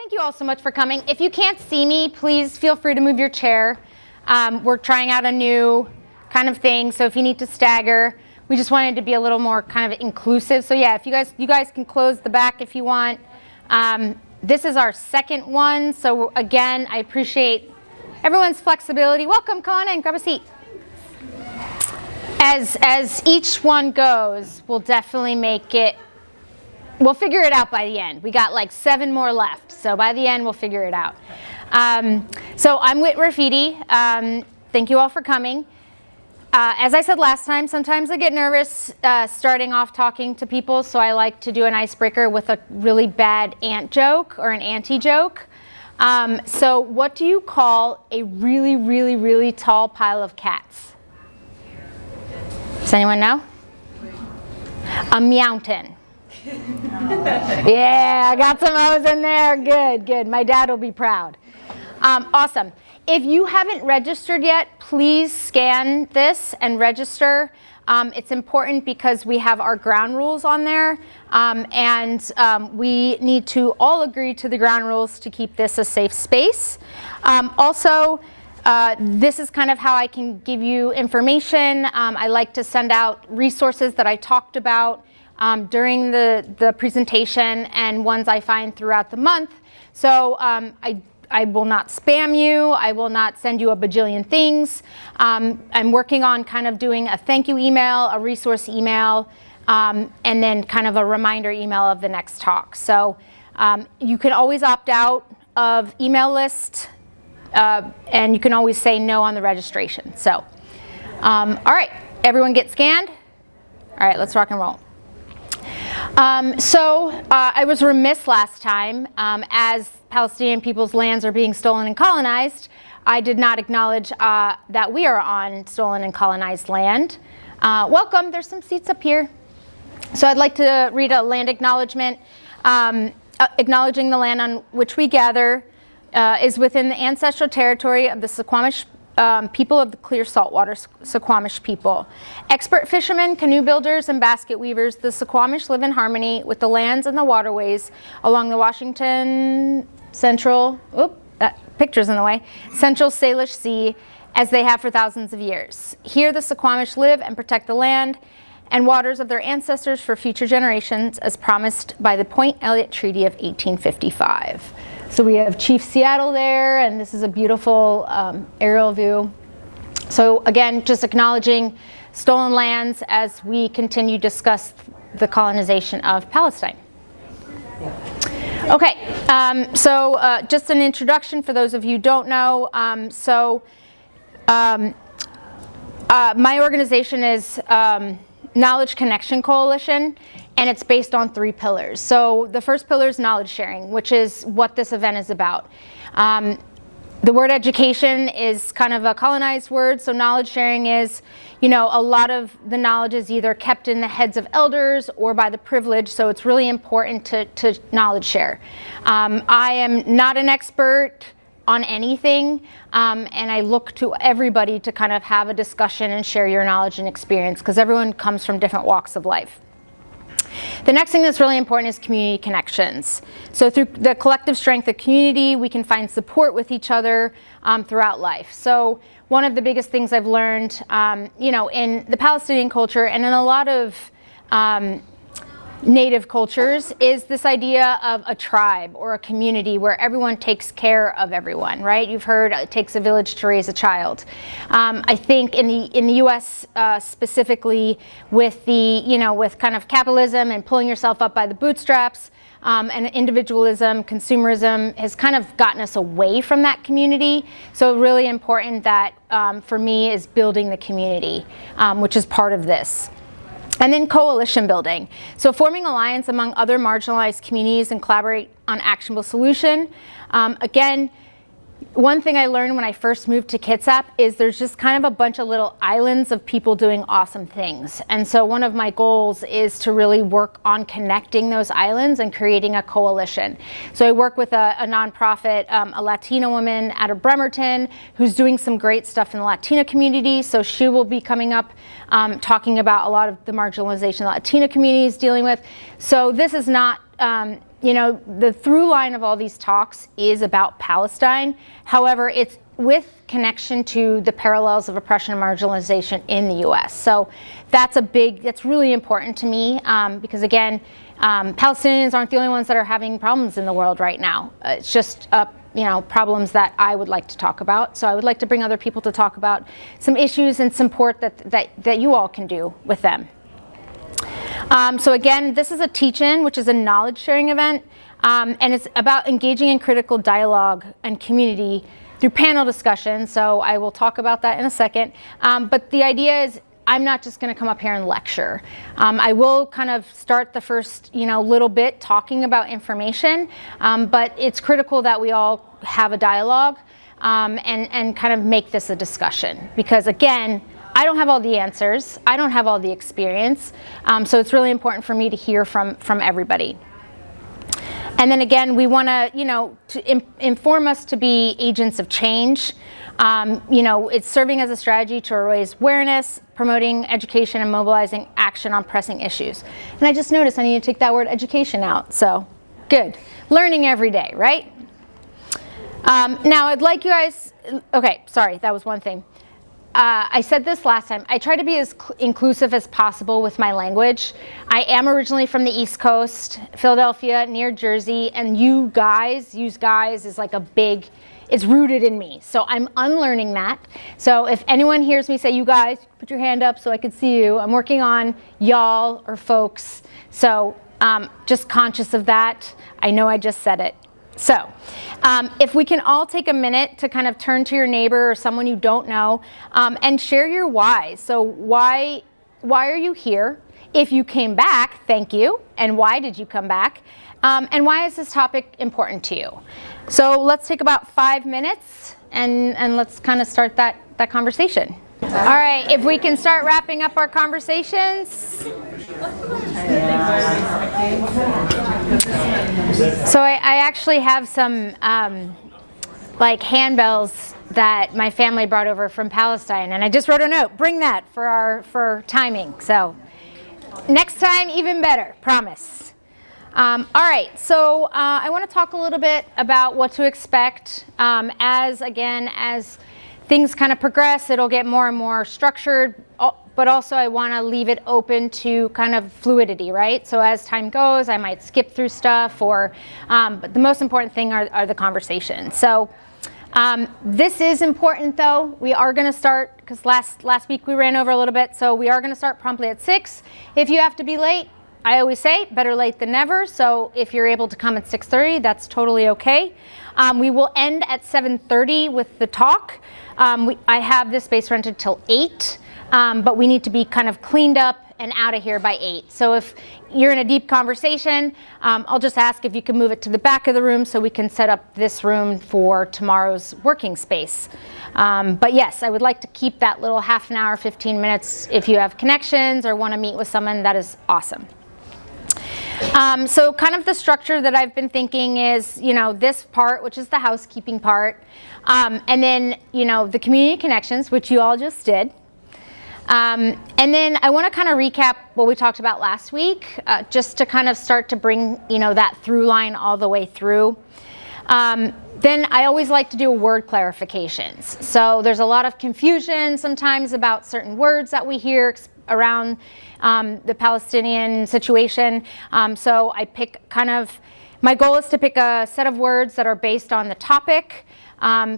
Thank you all so much for coming. If you can't see me, please feel free to move your chair. We're trying out a new kind of thing, so if you need to stagger, we just wanted to be a little more kind of inclusive. So yeah, if you guys can close the back if you want. This is our second one, so again, I appreciate everyone's flexibility. Welcome, come on in, grab a seat. As each one goes, we'll definitely we'll figure it out by the end. We got like 7 more left, so by the end we'll figure it out. So I'm Whit Rafidi. Thank you all for coming. As I said last time, sometimes I get nervous starting off talking to people, so I like to do an icebreaker with a really bad ant joke or an auntie joke. So what do you call a really, really, really tall pile of cats? Does anyone know? A mountain. Yeah, I got some O's in there. Good, good. My dad will be proud. Awesome. If you haven't registered yet, please scan this and register. It's important because we have our ground rules on there, and we need to all agree to the ground rules to keep this a safe space. Also, this is kind of how I can give you information. I like to send out resources that I talked about during the presentation and ones I find throughout the month. So I will not spam you. I will not send you a bajillion things. I'm working on kind of doing a thank you email, a resource email, and then kind of a reminder email of the next talk. So you can always opt out of email list, and you can always say no on the registration. So, all right, everyone get scanned? All right, let's rock and roll. I was remiss last time, as Palestinian people's lands are being stolen and colonized. I did not acknowledge that we are on stolen and colonized land. Welcome, there's some seats up here. So I'd like to read a land acknowledgement. Acknowledging the land on which we gather is within the ancestral territory of the Suquamish people of the clear saltwater Suquamish people. Expert fishermen, canoe builders, and basket weavers, the Suquamish live in harmony with the lands and the waterways along the Washington Central, that picture's in the way, Central Salish Sea, as they have for thousands of years. Here the Suquamish live and protect the land and waters of their ancestors for future generations, as promised by the Point Elliott Treaty of 1855. So we have Chief Seattle there, and this is a beautiful aerial view. So again, just acknowledging stolen lands as we continue to discuss the colonization of Palestine. Okay, just an introduction for those of you who don't know. My organization is Knowledge Connection Coalition, and it's based on 3 pillars. So the first pillar is knowledge sharing, which is what this event is about. The word education is kind of a colonized word, so knowledge sharing is, a lot of the knowledge is either kept in the heads of elders or by the privileged, so it's really important to knowledge share. I am not an expert on anything, and I look to everybody to kind of have a discussion and share your knowledge and experience, because everyone comes from different walks of life. The next thing that's really important is community connections. So through the collective strength of community, we can find support with each other throughout life. So one of the biggest things I've learned, in the Palestinian culture and in a lot of Native cultures is this idea of a tribe or a community where everyone takes care of everyone, right? You've heard it takes a village to raise a child. I think in the U.S. Specifically with with kind of capitalism and pulling yourself up by the bootstraps, and individualism, consumerism has kind of gotten us away from that community. So really important that for me is building the community, which is part of this. And then coalition building. So forming alliance among other marginalized communities and collaborate on actionable solution. Again, one thing I learned when I first moved to Kitsap is there's just kind of a bunch of little islands of people doing awesome things. And so one of my goals is to really work on connecting those islands and creating a coalition. So I work with a nonprofit, a Latina woman out of Bremerton who's doing some great stuff in the Latina community. So she will be coming up talking about a lot of the marginalization the Latina community is dealing with. So this is not the through line of all these talks is about Palestine. However, it's with connection to the parallels of oppression and marginalization in the U.S. So that's really important to me because, again, Palestinians aren't the only ones that are having problems in the world right now. It's just problems that I would like to talk about. So I would like to bring other people to talk about some issues and support that you all can do with them. So again, this is a teach-in, which is a knowledge sharing event, and it's about engaging in critical dialogue and community through panel discussion. So I will talk about that in a second. But the idea is I'm not just going to come up here and lecture. I will kind of start the first little bit talking about information, but it's critical that we all have a dialogue and kind of make this a discussion. Because again, I don't have all the answers. I don't have all the experience. So it's really important for me to hear from everybody. And then again, we want to inform us to be agents of change. It's serving as a strategy to raise awareness, promoting education, and mobilizing action on pressing issues. And I just noticed I need to take that word education out. So good. Learning every day, right? Now I'd like you guys, okay, sorry, that was one thing. I said this last time. I try to be as inclusive as possible with my language. I am originally from the East Coast, Philadelphia, near Jersey, and use guys is like it's rooted in me. So I'm unlearning that. So if anyone hears me say you guys, put your hand up so I can see you. I'm working on y'all or folks. So just conscious of that. I know I just said it. So if we can all take a minute to kind of turn to your neighbor or someone you don't know and share your why. So why are you here? If you came back, thank you. And why did you come back? And why is this topic important to you? So let's take about 5 minutes and let's kind of start that conversation. All right, if we can start wrapping up our conversations. So I actually have some handbells that my family brought over from Palestine, and I just wrote a note. Bring that for timing. So next time, even better. Promise. All right. So I want to talk a little bit about what to expect as things kind of progress. It'll get more and more structured, but also I want to leave it open to kind of fluidity, right? So as time goes, I might skip through stuff, but the most important thing are the conversations. So this is important, though. We are going to start, because last week we ran over a little bit, so we are going to start promptly at 6. If you have to be late, I always say better late than never. So if you're able to come at 6:30, that's totally okay. We will end at 7:30 with the talk. I have this space rented till 8, but we need to be kind of cleaned up and out of here by 8. So if you're in a deep conversation, I'll just ask if you can move it to the back of the room so we can set up this room for tomorrow's working space. But yes, I would like to keep that little half an hour, 15 minutes. If you have connections or want to meet with someone, that is awesome. So kind of the structure that I've been thinking is, this part, which is the housekeeping part, and then, the community connections, which you all just did. And then I want to kind of recap what we talked about last week, just to kind of start to bring, that through line all the way through. Then I always like to do word clarifications. So there's a lot of confusion sometimes about certain words that we hear around the Palestinian situation. So I pick my goal is to pick a set of words that are based on the topic.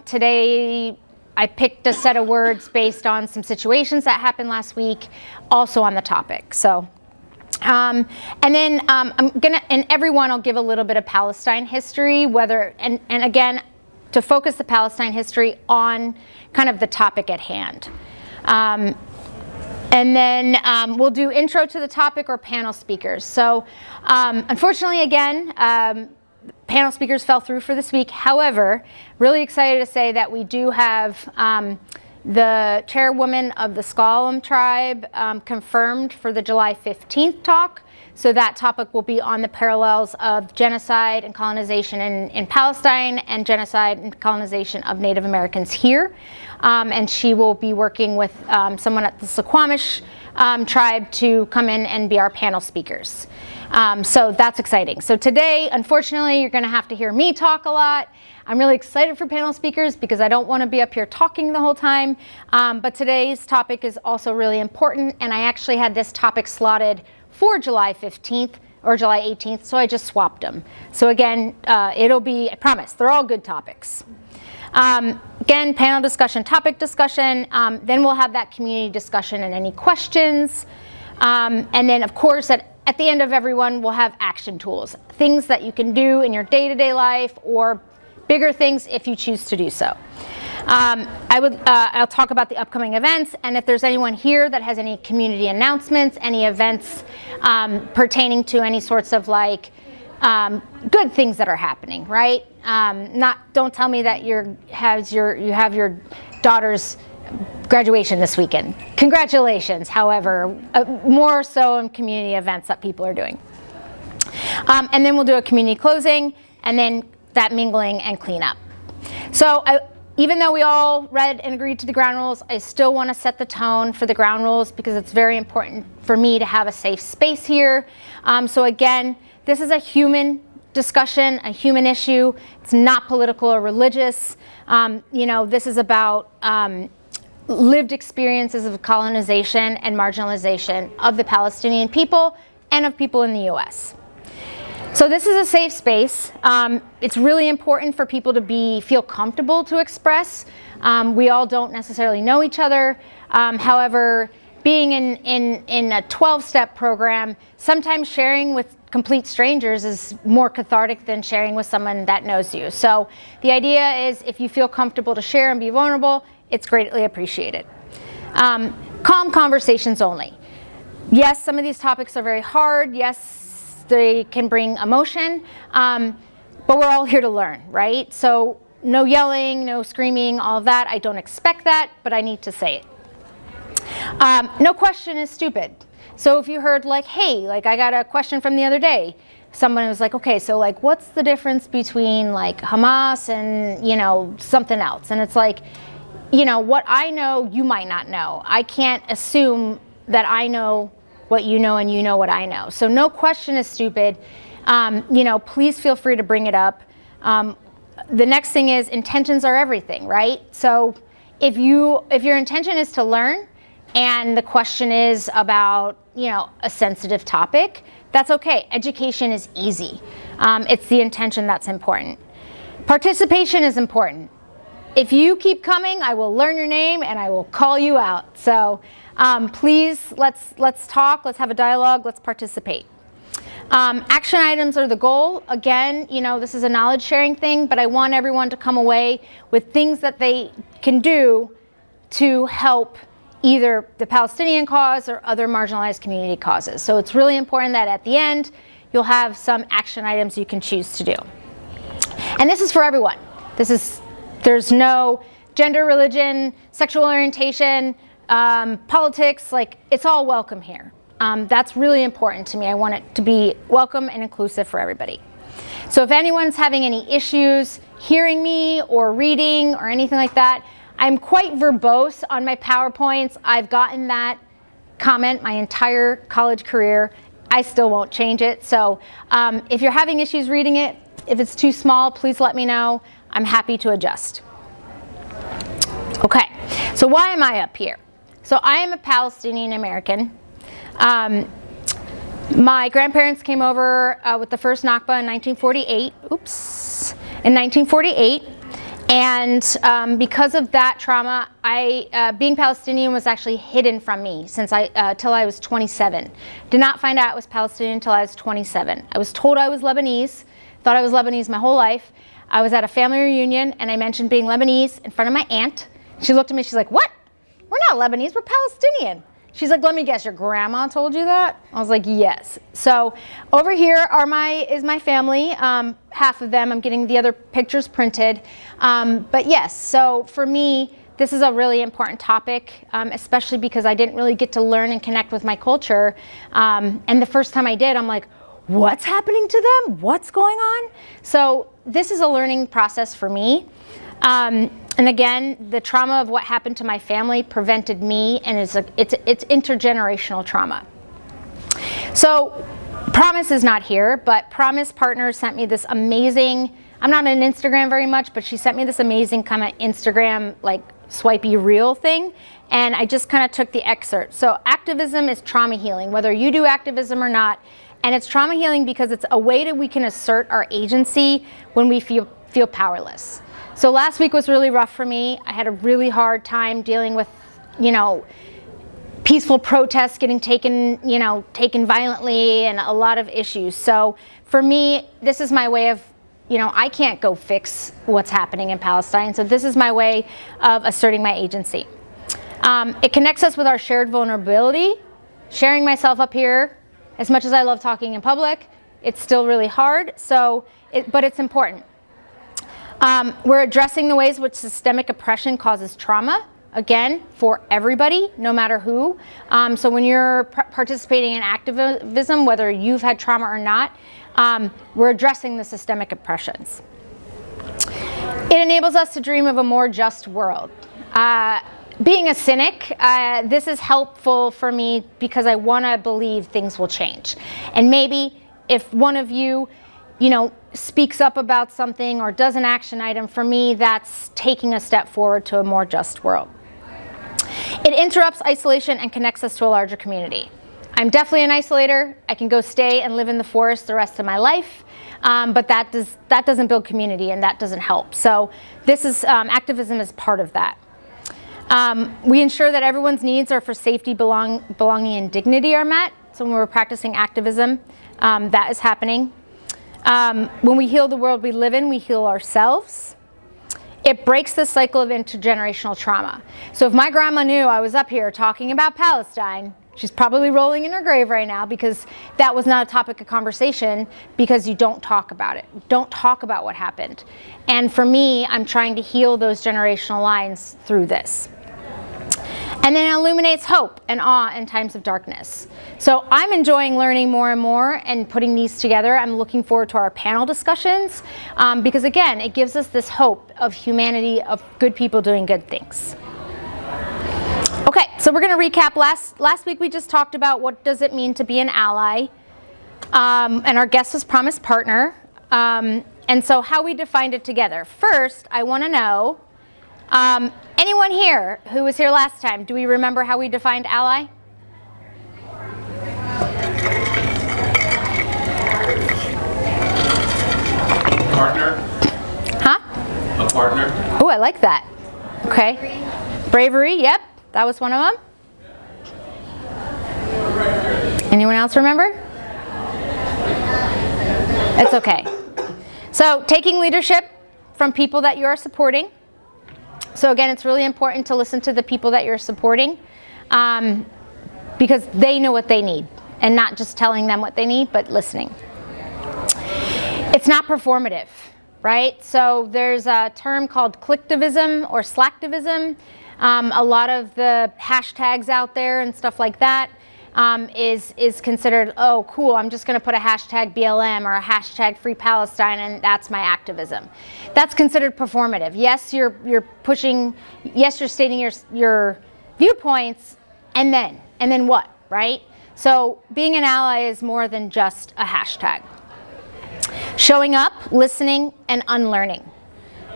Today I picked a set of words based on some situations that happened last week, also on the topic. So, and then in everyone I'll give a little bit of Palestine history, and again, to focus the Palestine history on kind of the topic at hand. And then we'll do intro to the topic or panel speakers. So unfortunately, again, panel speakers fell through for this week. However, really excited to say that we do have the chairwoman of the Skolem tribe confirmed for the July 15th talk. So that topic will be on the parallels of genocide and colonization in Palestine and genocide and colonization of Native Americans here. And she will be working with someone at the Squamish tribe to come in and be our panel speakers. So that's exciting. So today, unfortunately, you're going to have to hear me talk a lot. I'm really excited for panel speakers because I don't want to be up here talking the whole time. But today's topic is also really important, and I actually had this topic slotted for July 15th or July 18th, so I just swapped them. So again, it'll be, I promise, they're all good topics. Again, panel discussion, topic discussion, then we'll have that community discussion and any questions. And then, of course, at the end of everyone, we'll have action tools, things that you can do in your day-to-day life or bigger things if you choose to do so. I'll talk about the upcoming events, and if there's anyone here that has any community announcements, any events pertaining to any sorts of like good things that are happening, right? Don't tell me that you have your daughter's graduation this weekend. Congratulations, however, more so in community events that people are doing. And then we'll do a community closing, and then that mingling and cleanup. So even though we all read and agreed to the ground rules, I still want to set the tone for the ground rules because it's very important for me to have a safe space here. So again, this is a human discussion, a human issue. It's not political or religious. This is about lived experiences of colonization and marginalization of the Palestinian people and of people in the U.S. So this is a safe space. It's really important for people to feel comfortable to express. We all don't necessarily know each other. However, being in a 12-step program, sometimes sharing with complete strangers is more cathartic than sharing with someone that knows you. So the idea is if you feel comfortable to share and be vulnerable, it's greatly appreciated. Calm conversations only. Yes, some of these topics are very hard. Yes, they can bring emotion, but we're all here to learn, right? So no yelling, no screaming, all of that. I don't expect that, but I need to say it. No question is stupid. So if you heard like, hey, like I got a question from the other day, someone was like, okay, so like what's the difference between like Hamas and, something else? And it's like, what I know, you might not know. I can't assume that I know what you know and you know what I know. So no question is stupid. Please feel free to bring it up. The next thing is intentions are everything, right? So if your intention is to learn and the question is about, a sensitive topic, that's okay. Education is easy. It's the intention that's important. Participation is important. If you keep coming, I will learn your name and I will call you out. So please, let's talk, let's have a dialogue, let's participate. Action items are the goal. Again, this is a knowledge sharing thing, but I want everyone to come away with things that they can do to help either the Palestinian cause or other marginalized community causes. So it's really important that at the end, you'll have some action items you can choose to do. And this is for everyone. There's no gender, religion, sexual orientation, politics, like it's all welcome here. That's really important to me. I want it to be welcome and inclusive for everybody. So if anyone's having any issues hearing me or reading or anything like that, I'm quite verbose on my PowerPoints. I've gotten that comment my entire college career. I still won't change it. So if you're having issues reading it, if it's too small, please let me know. I'm happy to adjust. Okay, so why am I up here? So I am a Palestinian American. My grandparents came over with the first Nakba in 1948. In 1948. And because of that trauma, being Palestinian was actually hidden from me till I was 27. Did not find out I was Palestinian until I was 27. I was told I was Lebanese, thought I was Lebanese my whole life. I was at a family reunion and I mentioned being Lebanese in front of my aunt. She looked at me, she's like, what? We're not Lebanese, we're Palestinian. She's like, let me guess, your grandma told you that? I was like, yes. So over here is my family. Half of them, I'm getting the other pictures printed. But yes, so for me, this is a really important topic, especially because I didn't really get to learn and connect with my culture. And the first time I did, I'm like, what's happening to them? What's going on? So this is a learning process for me. And again, the trauma of what happened to my family prevented me, and it's intergenerational trauma. So Promise is not here, but Promise Partners sent me this amazing, I'm not on Instagram very much, but she sent me this amazing kind of Instagram, like, swipey reel thing, and I just kind of took the excerpt. So activism is trauma healing, whether you do activism or not, and it's trauma healing because it's a way that we can assert our agency when we feel powerless. So last week was really rough for me. I had a really hard time dealing with, peaceful protests getting taken violently and a lot of issues. So for me, this is my way of, I can't go fix what's happening in Palestine, so this is my way of asserting my agency. It connects us with our shared vulnerability. Sharing myself up here, as much as I love talking in public, it's still really hard, but it's important. We're addressing the ways which systemic oppression causes trauma, again, for everybody, no matter who. So when you're participating in activism, whether you've had trauma or not, we're addressing the systemic oppressions. It enables us to dream of a more just world. Being a cynic, this is helpful for me because I want to believe things will change. And maybe if one of you, speaks up about something or does an action item, for me, that's taking a step forward to a more just world. It interrupts isolation and connects us to a larger community. I'm definitely an isolator. I can go stay and live in the forest the rest of my life, but that doesn't build community and that doesn't help. So this is activism is part of that. We ensure that everyone's needs are for safety, belonging, and dignity are met. So when we're practicing activism, that is happening. When we heal the world we live in, we heal ourselves. It breaks the cycle of intergenerational trauma. So if my grandma knew I was up here talking about Palestine, she's probably rolling in her grave right now because that was not a topic of conversation because you don't talk about it. Don't talk about what happened. And for me, I'm trying to heal those generational lines through this. And then it illuminates hope and awe in times of darkness. So I'm enjoying learning more and more and putting these together. I'm looking forward to our panel discussions because, again, it gives us this hope of humanity, of good people doing good things. Okay, so we're going to recap. Last week we just talked about what does it mean to be an ally, and our guest was Promise Partner, and so how we defined it together. First, I want to know, anyone here who was here last time, do we remember how we defined ally? Partner. Huh? A partner. Oh, I like that. Okay. Bravery, yep. That was one of them. Anyone else remember? It's okay. So taking leadership from people that you are supporting. So again, it's really important to listen to the people that you're supporting because they know what they need and not just telling them what they need, but listening. It's not performative, right? So there's a term called clicktivism or slacktivism. A lot of the hashtags out there and stuff like that is considered, oh, cool, I'm just going to put a hashtag BLM or a hashtag Free Palestine and that's my activism. That's considered performative. Yes, you're pushing, yes, you're stating your viewpoints, and then what, right? So being an ally is more than just a hashtag. Showing up, listening, and unlearning.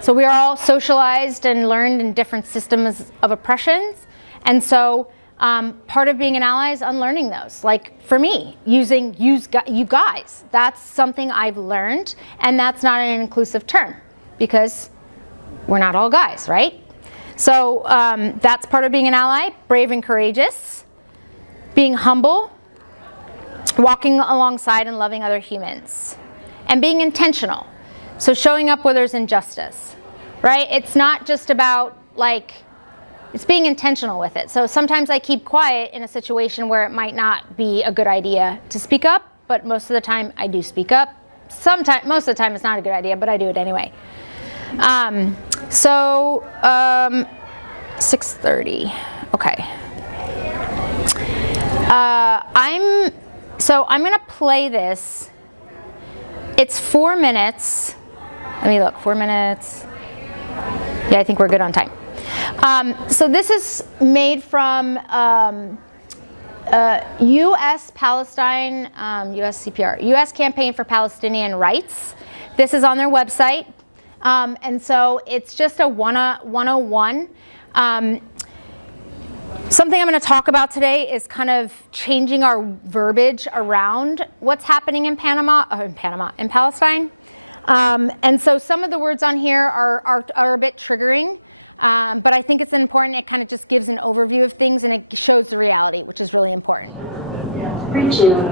So we are all socialized and learned in different systems of oppressions. And so part of being an ally is unlearning those. Like for me, using you guys. That's something I've learned. And that's not an inclusive term because we're not all guys, right? So that's part of being an ally. Brave and courageous. Being humble. Walking alongside and loving other humans. And being intentional. So showing up where there's injustice, right? It's not just about it's being intentional with it. So sometimes I keep quiet in a situation where it might not be a good idea to speak up, but most of the time I do speak up. Most of the time it's not a good idea, but I do it anyway. 6:30, okay. I'm gonna play this. It's 4 minutes. Let me look, 4 minutes. Yeah, I think we're good on time. So this is made from U.S. Palestine, U.S. CPR, U.S. Campaign for Palestinian Rights. This is on their website. And so it's just a 101. Something I'm going to talk about today is kind of changing our verbiage around what's happening in Palestine. And so some of the words on here are a bit triggering, but I think it's important. It kind of just gives an overview of things and it shows the reality, which is really important. Through June,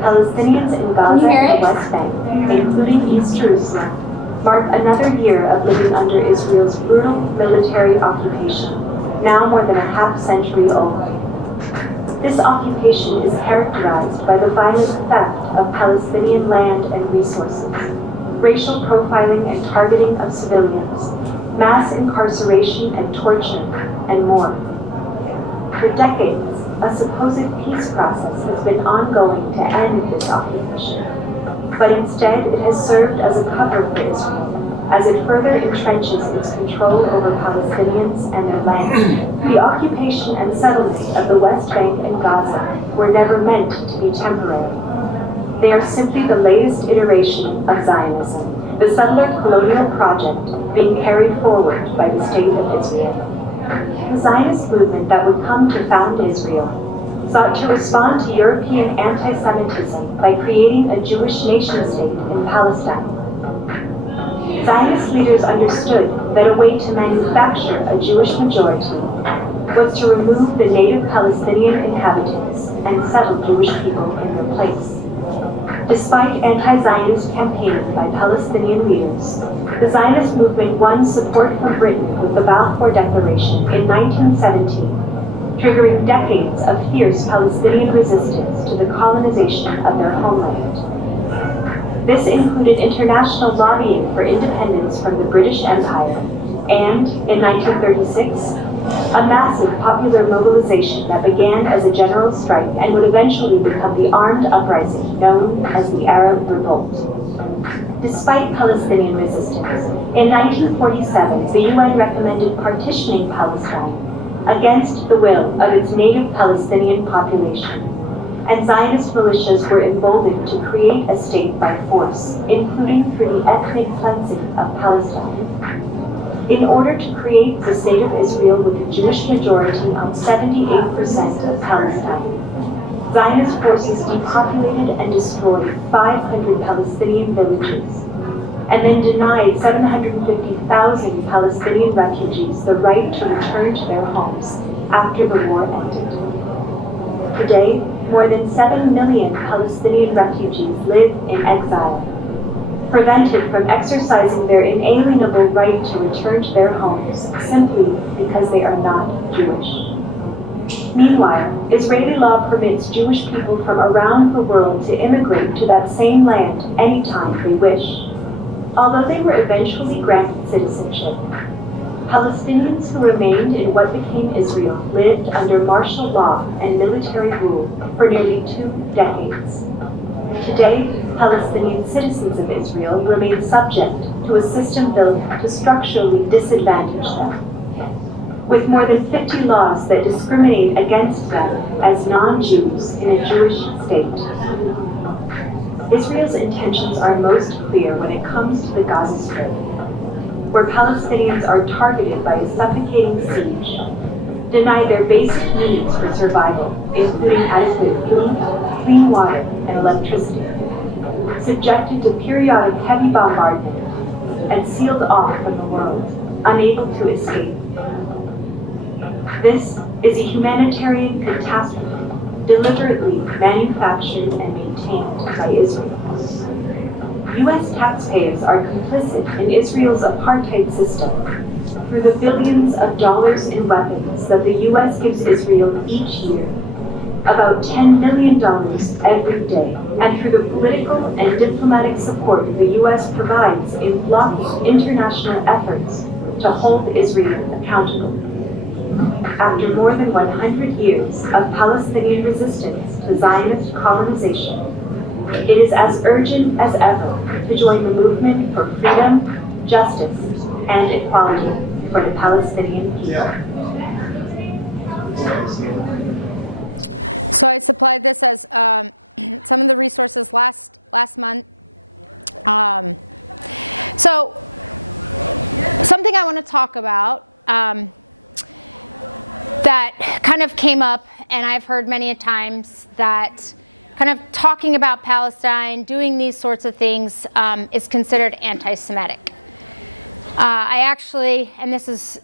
Palestinians in Gaza and the West Bank, including East Jerusalem, mark another year of living under Israel's brutal military occupation, now more than a half-century old. This occupation is characterized by the violent theft of Palestinian land and resources, racial profiling and targeting of civilians, mass incarceration and torture, and more. For decades, a supposed peace process has been ongoing to end this occupation, but instead it has served as a cover for Israel, as it further entrenches its control over Palestinians and their land. The occupation and settlement of the West Bank and Gaza were never meant to be temporary. They are simply the latest iteration of Zionism, the settler colonial project being carried forward by the State of Israel. The Zionist movement that would come to found Israel sought to respond to European anti-Semitism by creating a Jewish nation-state in Palestine. Zionist leaders understood that a way to manufacture a Jewish majority was to remove the native Palestinian inhabitants and settle Jewish people in their place. Despite anti-Zionist campaigning by Palestinian leaders, the Zionist movement won support from Britain with the Balfour Declaration in 1917, triggering decades of fierce Palestinian resistance to the colonization of their homeland. This included international lobbying for independence from the British Empire and, in 1936, a massive popular mobilization that began as a general strike and would eventually become the armed uprising known as the Arab Revolt. Despite Palestinian resistance, in 1947 the UN recommended partitioning Palestine against the will of its native Palestinian population, and Zionist militias were emboldened to create a state by force, including through the ethnic cleansing of Palestine. In order to create the State of Israel with a Jewish majority on 78% of Palestine, Zionist forces depopulated and destroyed 500 Palestinian villages, and then denied 750,000 Palestinian refugees the right to return to their homes after the war ended. Today, more than 7 million Palestinian refugees live in exile, prevented from exercising their inalienable right to return to their homes simply because they are not Jewish. Meanwhile, Israeli law permits Jewish people from around the world to immigrate to that same land anytime they wish. Although they were eventually granted citizenship, Palestinians who remained in what became Israel lived under martial law and military rule for nearly 2 decades. Today, Palestinian citizens of Israel remain subject to a system built to structurally disadvantage them, with more than 50 laws that discriminate against them as non-Jews in a Jewish state. Israel's intentions are most clear when it comes to the Gaza Strip, where Palestinians are targeted by a suffocating siege, denied their basic needs for survival, including adequate food, clean water, and electricity, subjected to periodic heavy bombardment, and sealed off from the world, unable to escape. This is a humanitarian catastrophe deliberately manufactured and maintained by Israel. U.S. taxpayers are complicit in Israel's apartheid system through the billions of dollars in weapons that the U.S. gives Israel each year, about $10 million every day, and through the political and diplomatic support the U.S. provides in blocking international efforts to hold Israel accountable. After more than 100 years of Palestinian resistance to Zionist colonization, it is as urgent as ever to join the movement for freedom, justice, and equality for the Palestinian people. So I supplied this as some of the resources last month. So something I want to talk about that kind of came up, and I've heard many a times that kind of talking about Palestine, doing these sorts of things is considered anti-Semitic. I actually, and this is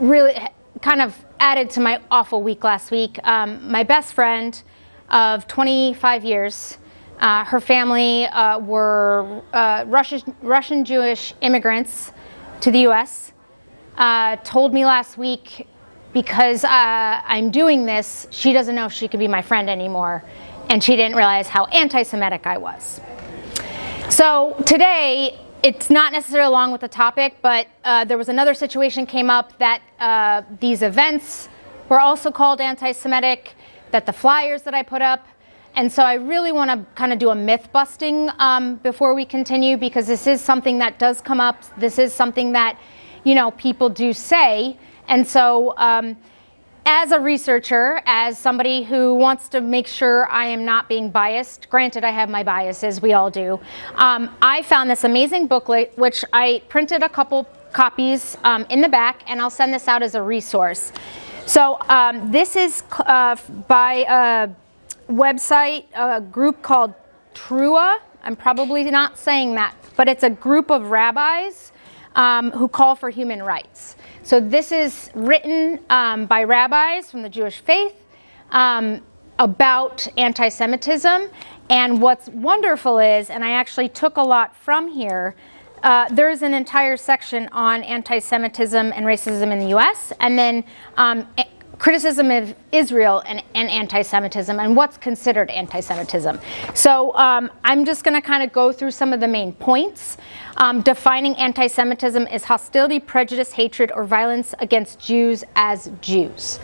really kind of added to my awful week last week, my best friend of 25 years, her family were Russian Jewish immigrants to the U.S., told me last week, because I'm doing this, she doesn't know if she could be my friend anymore, and she didn't realize how anti-Semitic I was. So today, it's not necessarily along with the topic, but there was another situation came up that these events were also called anti-Semitic, that the flyers that I put up. And so I really want to kind of do a myth busting before we continue, because this is something that does come up. This is something that, people do say. And so as a researcher, as somebody who wants to make sure I am not being biased, granted I have my biases, we all do, I found this amazing booklet, which I printed a couple copies in the back, and I'll send this out as a resource. So this is by a website, a group called Trua. I'm probably not saying that, but it's a group of rabbis who call for human rights. So this is written by rabbis from the Jewish faith about anti-Semitism. And what's wonderful is, and I actually took a lot from here, there's an entire section on anti-Semitism and racism in the U.S., and then criticism of Israel and anti-Semitism, and what's considered anti-Semitism. So I'm just going to kind of go through some of the main points. Defining anti-Semitism is hostility, prejudice, hatred, or violence against Jews as Jews.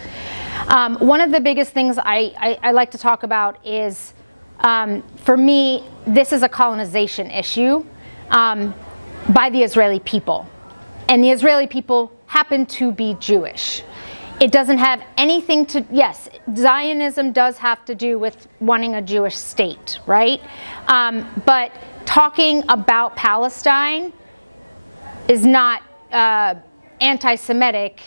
One of the biggest things I like to talk about is, for me, this is a colonization issue by the Israeli people. And the Israeli people happen to be Jewish. It doesn't have anything to, yes, Zionism does have to do with wanting a Jewish state, right? But talking about Palestine is not anti-Semitic,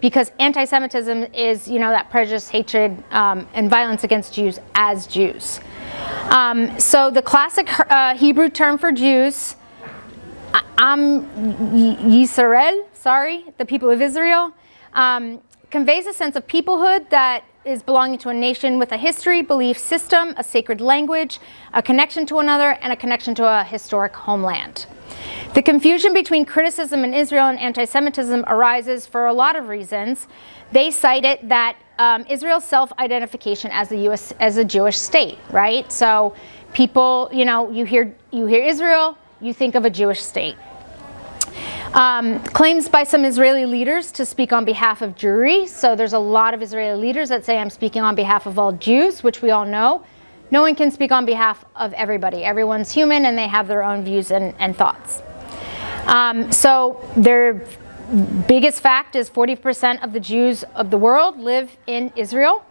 because anti-Semitism is, that prejudice, hatred, and violence against Jews as Jews. So the classic Hebrew term for Jews, Am Yisrael, the people of Israel, conveys a sense of peoplehood that is belonging to a nation with a history, belief system, a sacred language, a connection to another, and a connection to a historic homeland. The confusion between criticism in Israel and anti-Semitism arises for a lot of reasons. They cite it that Israel's self-identification as a Jewish state, right? So people, you hear Israel, you think of a Jewish state. Claims by some Israeli leaders to speak on behalf of Jewry. So there's a lot of Israeli leaders that say I'm speaking on behalf of all Jews, which we all know. No one can speak on behalf of everybody. Everyone's human and they have their own views and thoughts. So their biggest fact is 40% of the Jews of the world live in Israel.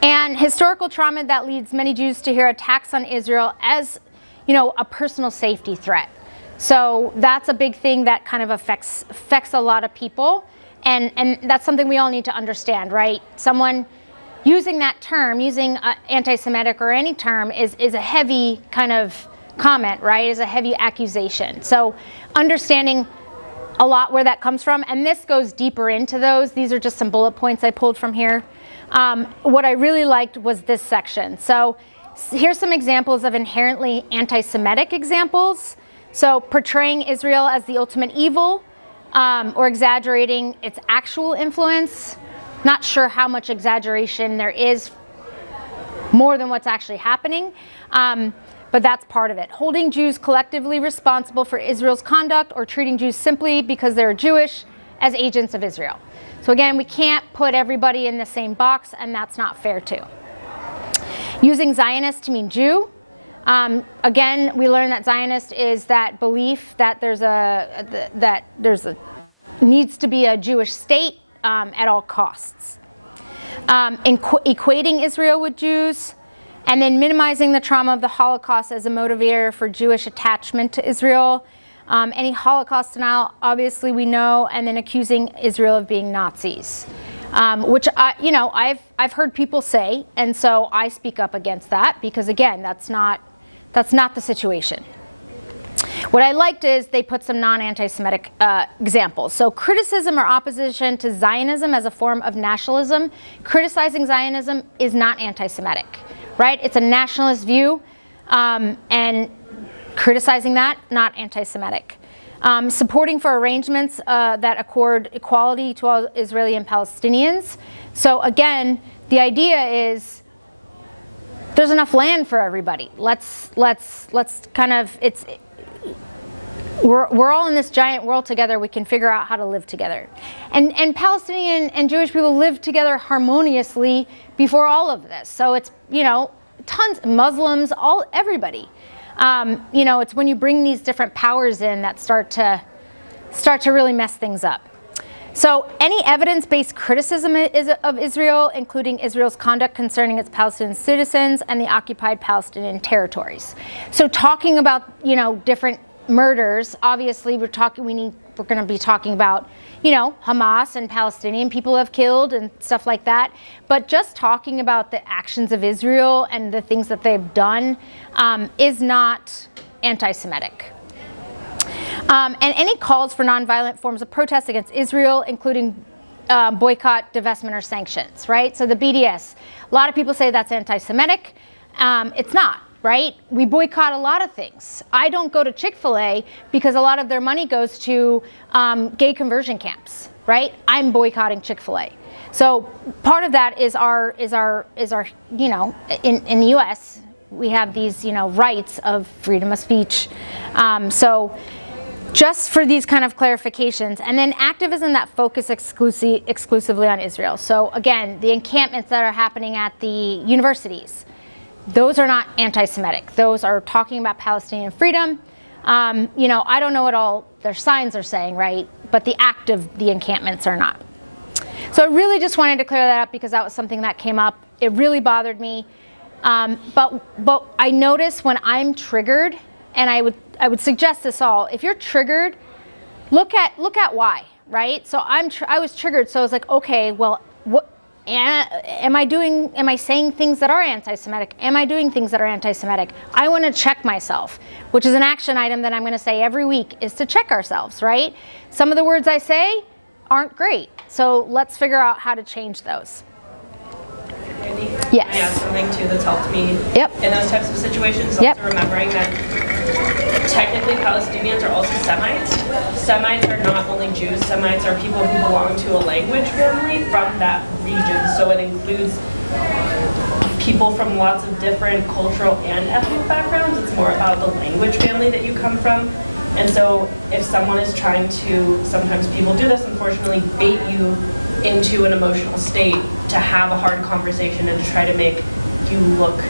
And historical trauma that leads many Jews to hear attacks on Israel as, a personal safety threat. So that's a big thing that kind of affects a lot of people, and that's something we all need to understand, right? Someone using that term, using anti-Semitic or any term, is a heavy kind of comment, right? Is a heavy accusation. So understanding a lot where that comes from, and this goes deeper into those. These are just some bullet points I pulled from here. What I really liked was this section. So here's some examples of inherently anti-Semitic examples. So portraying Israel as the ultimate evil, or exaggerating its actual influence. Not sure how much exaggeration there is more than what's actually happening, but that's part of it. Holding Jews collectively responsible for Israel's conduct, or treating Jews simply because they're Jewish as agents of Israel. So again, we can't put everybody in the same box, and that's not fair too. Using Zionist to mean Jew. Again, we learn that Zionist is that belief that needs to be a Jewish state at all costs. equating Israel with Jews, and then minimizing the trauma of the Holocaust as a motivator for Jewish attachment to Israel. Any Holocaust denial, obviously we know, and then accusing Israel of being Nazis, which I've heard people say, and so I speak up against that because again, that's not the situation. What I liked is they put some non-anti-Semitic examples. So criticism or opposition to Zionism as a form of nationalism. Criticizing Zionism is not anti-Semitic, right? It's a nationalist view, and criticizing that, not anti-Semitic. Supporting for arrangements that accord equality to all Israeli and Palestinians. So again, the idea is there's enough land for everybody. Let's kind of, we're all in this giant world together. We can figure out how to live together. And Palestinian and Jewish people lived together harmoniously before all of this. So it's, tons, Muslims, everybody. It's when you bring these different powers in that start to really mess things up. So any evidence-based criticism of Israel, including Israel's conduct concerning its Palestinian citizens and the occupied Palestinian territories. So talking about, different murders, obviously we're going to be talking about, Hamas and Palestinian people have killed and stuff like that. But just talking about the actions of Israel and the things that they've done is not anti-Semitic. And any calls for nonviolent forms of protest against Israel, including boycott, divestment, or sanctions, right? So the BDS, a lot of people say that's anti-Semitic. It's not. Right? We boycott a lot of things. I don't go to Chick-fil-A because a lot of their money goes to gay conversion camps, right? I'm boycotting Chick-fil-A. So part of that is our in the U.S. we have these, rights of freedom of speech. So just for these kind of clarifications, and then activism that focus exclusively on Israel. So again, the encampments that are happening at the universities, those are not anti-Semitic. Those are talking about Palestinian freedom. I don't know what all their signs are saying, right? But the act of the encampments are not. So I really just wanted to clear that up because that was something that came up. It really bothered me. But I notice when I'm triggered, and I would suggest this all, if you're triggered, look at why, right? So I was triggered, so I was like, okay, well, what? Am I saying things that are anti-Semitic? Am I doing things that are anti-Semitic? I want to check myself, which is an action item that I'm going to say every week, is to check ourselves, right? Some of the words I say aren't great, so let's figure out how to change those. Andy? Yes. I have something too that's helped me in those types of situations. Yep. Also remembering that technically Palestinians are also Semites. Semites are not only Jews. Semites are people who belong to a language family from that region. So it includes people from lots of different cultural and ethnic backgrounds. It's more about the language family that you come from. And so if someone is trying to, sometimes people do this, unfortunately, bait you into an emotional state to have a hard conversation and to try to make you look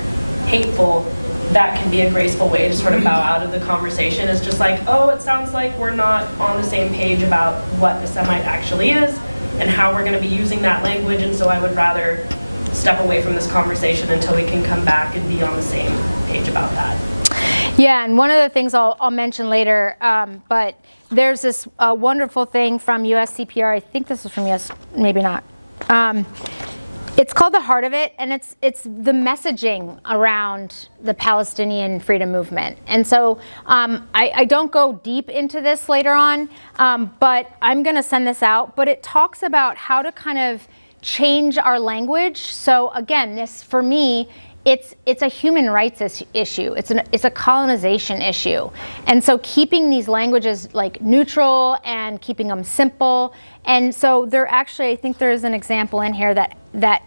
hateful, that can be a graceful way to sort of bow out of the conversation. It's just like, oh, it sounds like we're not on the same page about what the Semite actually is and how we're going to be using that language, and so I would rather step away from this conversation until we can come back and be on the same page about that. Yeah, and one of the things I'll mention later, but there's this wonderful thing from USCPR. I think this is from US, maybe not. It's called The Heart of It, and it's the messaging around the Palestinian freedom movement. And so I don't go deep into this later on, but I'm going to send this out. But it talks about how to kind of change our language. So again, this for me, it's a human rights issue. It's a colonization issue. And so keeping these languages like neutral and keeping them simple. And so there actually, I think there is an example in here that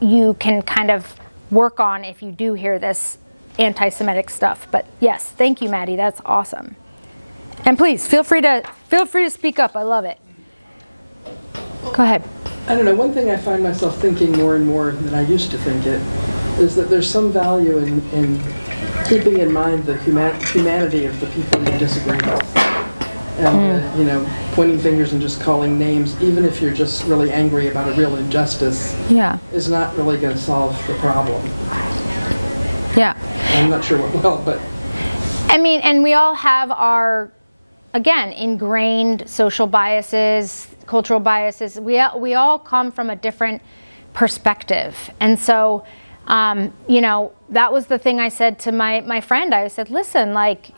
you can kind of work on if you do hear this anti-Semitic stuff. But yes, thank you, Maddie. That's awesome. And please feel free to speak up. I love it. Go ahead. I don't know. One thing I find myself thinking more and more than I used to think it is that there's some value in keeping in mind the humanity of the people you disagree with. and pointing fingers and just calling names, even if you're just really angry about a real injustice, is not really going to solve the problem. Yeah. I'm not sure what will, but I mean, and we all have our, again, ingrained social biases, cultural biases. We all come from a different perspective. And so, that was the thing I said to my friend. I said, listen, like,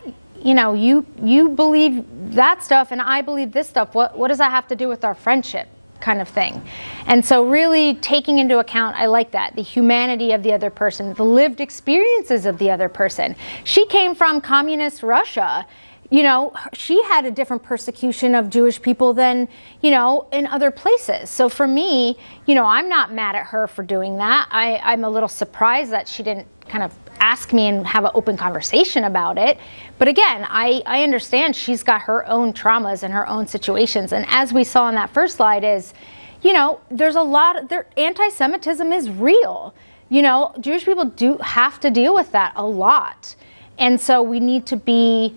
you believe that stuff and I believe this stuff. What does that have to do with our friendship, kind of thing? And so really taking into account, I like that, the humanity of the other person, the lived experiences of the other person. She came from communist Russia. She had a different persecution of Jewish people than, in other places. So for me, I'm not mad at her for doing that. I'm a little surprised that she didn't kind of ask me and have an open conversation about it. But again, I understand she's got her own traumas and her own situations. And as we saw in that first slide is, there's a lot, anti-Semitism is real. Jewish people do have to deal with that a lot. And so we need to be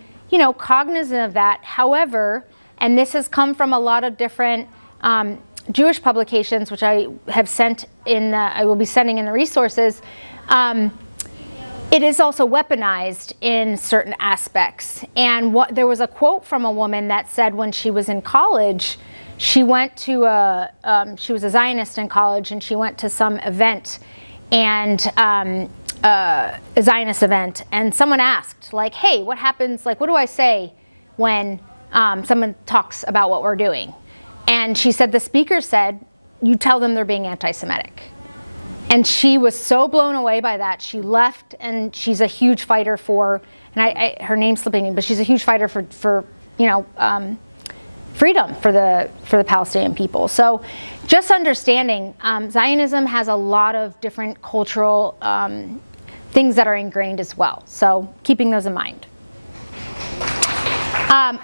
cognizant of that. However, and this has come from a lot of different Jewish publications, which I have sent I will be sending in the resources. It is also weaponized in certain aspects. And there was a quote from a woman that said when she was in college, she went to she was a Zionist in college, and she went to some event, and a Zionist event, and someone asked, like, hey, what happens, like, what do I say when someone talks about what we're doing? And she said, the speaker said, you tell them they're being anti-Semitic. And she was so blown away by that, she left, and she's a huge fighter for, and her name's slipping me, but she's a huge fighter for freedom for the Palestinian people. So just understanding, Zionism has a lot of different cultural things that are ingrained as well. So keeping those in mind.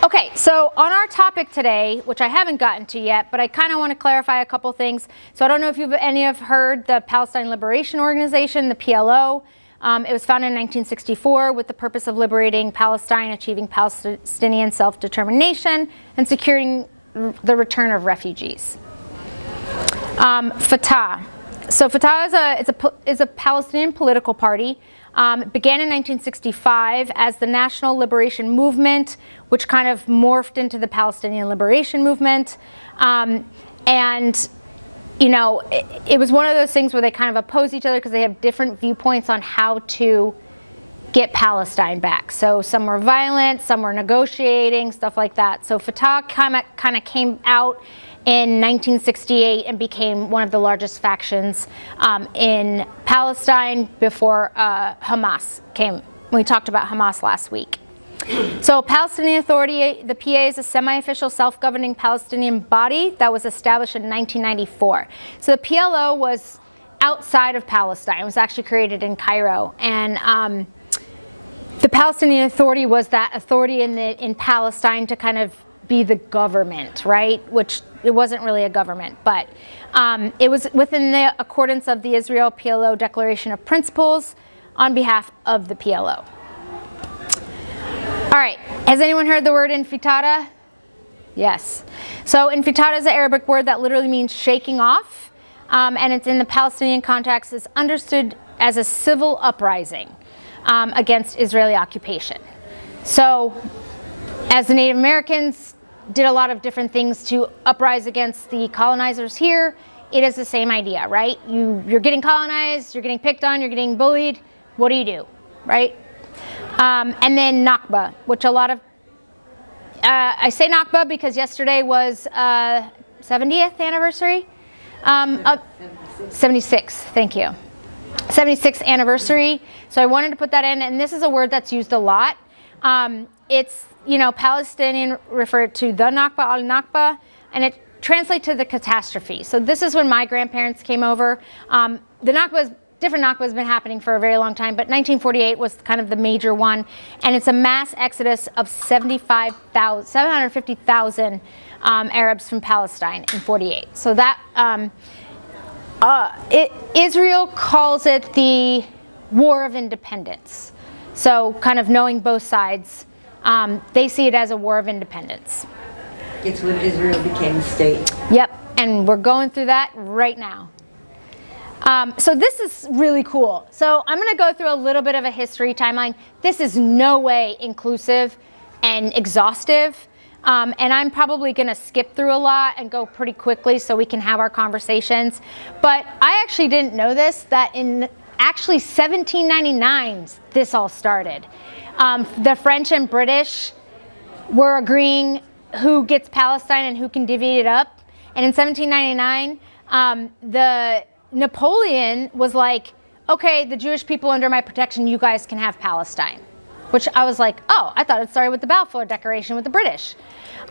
Okay, so on our topic today, which I haven't gotten to yet, but I kind of want to clarify a couple things. So I don't know if any have heard the Palestine Liberation Organization, the PLO. It was founded in 1964 with the purpose of liberating Palestine, achieving Palestinian self-determination, and securing the return of refugees. Fatah. So Fatah is a Palestinian political party. It began in 1965 as the National Liberation Movement, which kind of morphed into the Palestinian Liberation Movement. It was one of those things where they kind of oppose each other because they have different viewpoints on how to get Palestine back. So some were violent, some were negotiating, stuff like that. So Fatah kind of came out in 1968 and became one of the largest factions in Palestine before Hamas came. We talked about Hamas last week. So Palestinian Authority, the PA, is a semi-official self-governing Palestinian body that was established in 1994. So the PLO was outside of Palestine. It was actually created in Cairo. And the Palestinian Authority was that authority in Palestine to kind of be the government, right? Which it wasn't really a government, but it was within the accordance of the Israel PLO Declaration of Principles on behalf of the PLO. All right, has anyone heard the word intifada? Yes. So intifada is an Arabic word that literally means shaking off, and it's in the Palestinian context is understood as a civil uprising against Israeli occupation. So as the Native Americans did a lot of different things to uprise against the colonizers here, it is the same idea, right? You're getting colonized, you're getting picked on, you're getting bullied. What do, right? And then Nakba, which a lot of, I say Nakba because yesterday was 70th anniversary? 76th, thank you. 76th anniversary. So I wanted to put that in, and this is a word that's used a lot. It's, Palestinian refer to the Nakba, al-Nakba, and it translates to the catastrophe. So this is when my grandparents came over. The Nakba, different Nakba has been happening for a very long time, but 1948 was kind of the major one, and it's a mass exodus of 750,000 Arabs from Palestine in 48. So that, Israel calls it the War of Independence. So kind of knowing both sides They see it as a war of independence. It's when Israel became a state. Yep, and we're going through that right now. So this is really cool. So I'm going to go through a little bit of a history timeline. This is no way inclusive and exhaustive. And I'm probably going to skip through a lot and go pretty quickly so we can have our conversations. But I actually didn't know this, that in actually 1799 this all started. The French and British were agreeing who gets Palestine and who can divvy it up. And in 1799, Napoleon was like, okay, the Jewish people under my protection, you guys can have Palestine. Which I was like, oh, I thought it started with the Balfour Declaration with the British.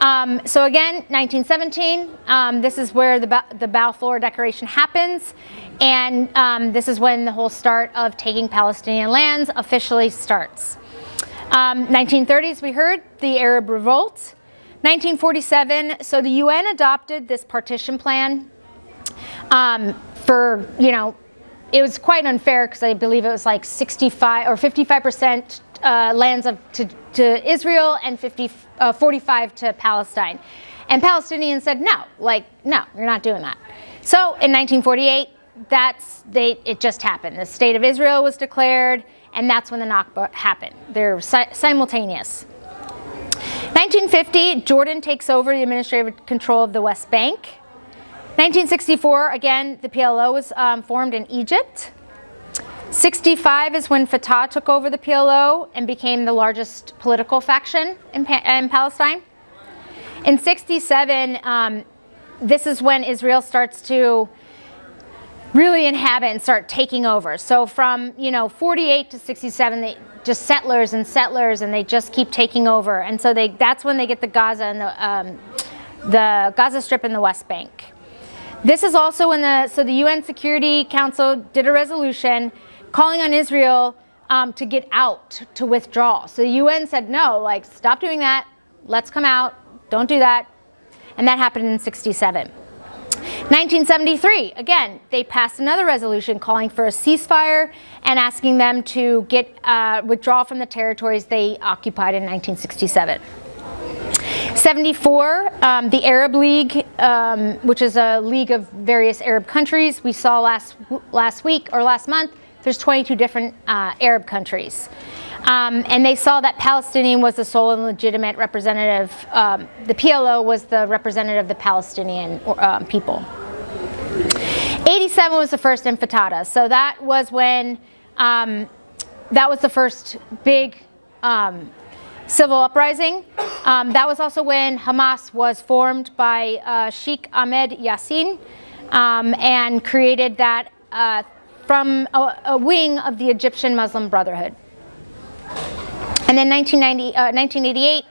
So again, 1917, this is where the Balfour Declaration happens. And this is when the whole start of taking Palestinian lands officially starts. 1930s, we heard, the Arab Revolt. 1947, so the UN adopted this partition plan for, it was quite unfair because I believe it was like 65 or 55% lands to Israel and 45 to Palestine. And Palestinians said, no, you're not doing that. So in 1948, it just happened. The state of Israel was declared, and that's when the Nakba happened. They're simultaneous. 1950, Jordan takes over the administrative control of the West Bank. 1964, again, the PLO was formed in Egypt. 65 is when Fatah took over the PLO and became the largest political faction in Palestine. In 67, this is when Israel starts to really inhabit and start taking over. So from 48 to 67, they just settlers, and they just keep taking over. And so that's when they get the Gaza and the Gaza Strip and the West Bank. This is also when the UN Security Council did a resolution calling on Israel to get out, to withdraw. So the UN said, no, stop doing that. Let's come out. Don't do that. And that happened in 67. 1973, again, they passed another resolution calling for a ceasefire and asking them to withdraw from the territories they occupied in 1967. 74, the Arab League, which is a league of various Arab countries. We saw last week or last month, there's 22 different Arab countries. And they saw that Palestinian was the sole and legitimate representative. The PLO was the representative of the Palestinian people. 87 was the first Intifada. So that was when, that was the first big civil uprising. That was also when Hamas was formed by Sheikh Ahmed Yassin and created that from a wing of the Egyptian Muslim Brotherhood. And then 1988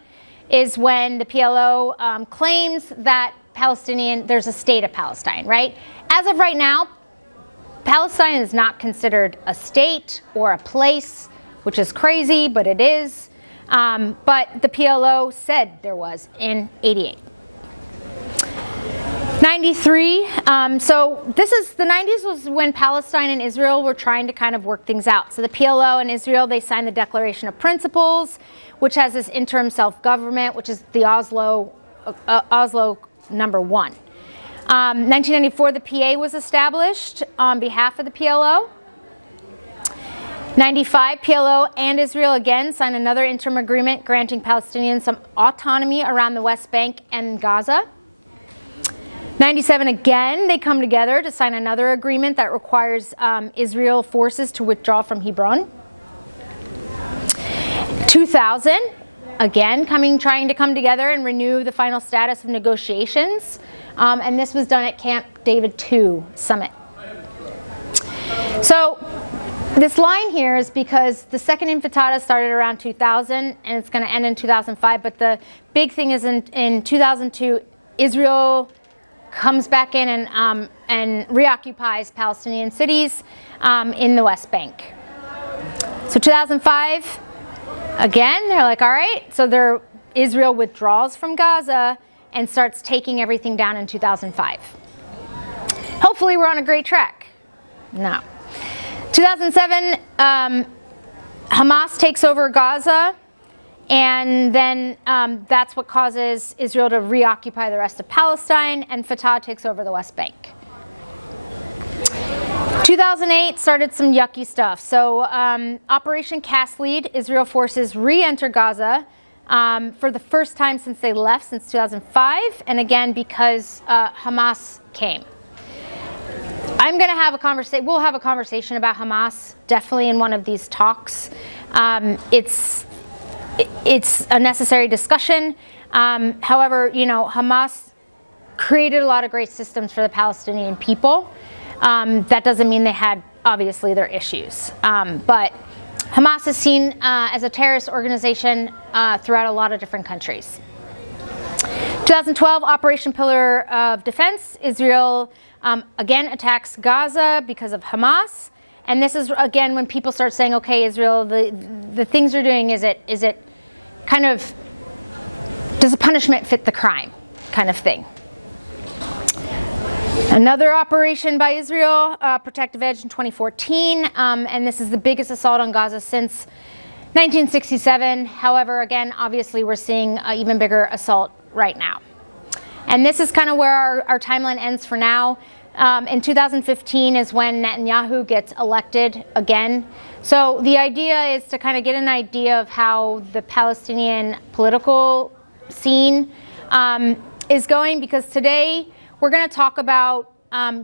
is when the PLO claims that there's a state of Palestine, right? As of right now, Palestine is not considered a state or a place, which is crazy, but it is. But the PLO said there was in 88. 93, so the 90s was when Palestine and Israel were trying to kind of work things out. So the PLO and Israel, they signed the Declaration of Principles, which has this interim self-government, which is the Oslo number 1. 1994, the PA was established on behalf of the PLO. 95, PLO and Israel again signed another interim agreement granting Palestinians some autonomy around the West Bank and Gaza. 97, again, they come together to sign another agreement that requires Israel forces to withdraw from Hebron. 2000, again, trying to come together and renew the final status of negotiations. And this was done at Camp David II Summit. So this line here is because the second Intifada started around 2000 and it's going to end in 2005. But the big thing is in 2002, Israel comes back in and reoccupies Palestinian cities in the West Bank. So 2005, again, they're like, all right, so Israel withdraws from Gaza and starts taking everything down in 2005. Hopefully we're on a great track. No. 2007, Hamas takes over Gaza And then that's what causes Israel to reoccupy the rest of Palestine, and Fatah takes over the West Bank. 2008 started some yucky stuff. So Operation Cast Lead, Israel forces re-enter Gaza for the first time since they left, since 2005, and again because Hamas came. I'm going to have a conversation. We'll have a conversation about Hamas, definitely in one of these talks. It's a necessary discussion. However, Hamas created a lot of great systems for the Palestinian people. That doesn't mean they had, obviously, their issues. But Hamas is seen as a terrorist organization throughout a lot of different countries. 2012, Operation Pillar of Defense. Israel again attacks Gaza because of Hamas. And this is, again, when people start saying, okay, Israel, the things you're doing, is it kind of, does the punishment fit the crime kind of thing? Another operation by Israel, Protective Edge in 2014, and this is the biggest assault on Gaza since 1967. However, again, obviously we're seeing an even bigger assault right now. And this is kind of where our timeline ends for now. In 2015 is when Netanyahu gets elected again. So the idea is to kind of get an idea of how the Palestinian political scene is going, because today we're going to talk about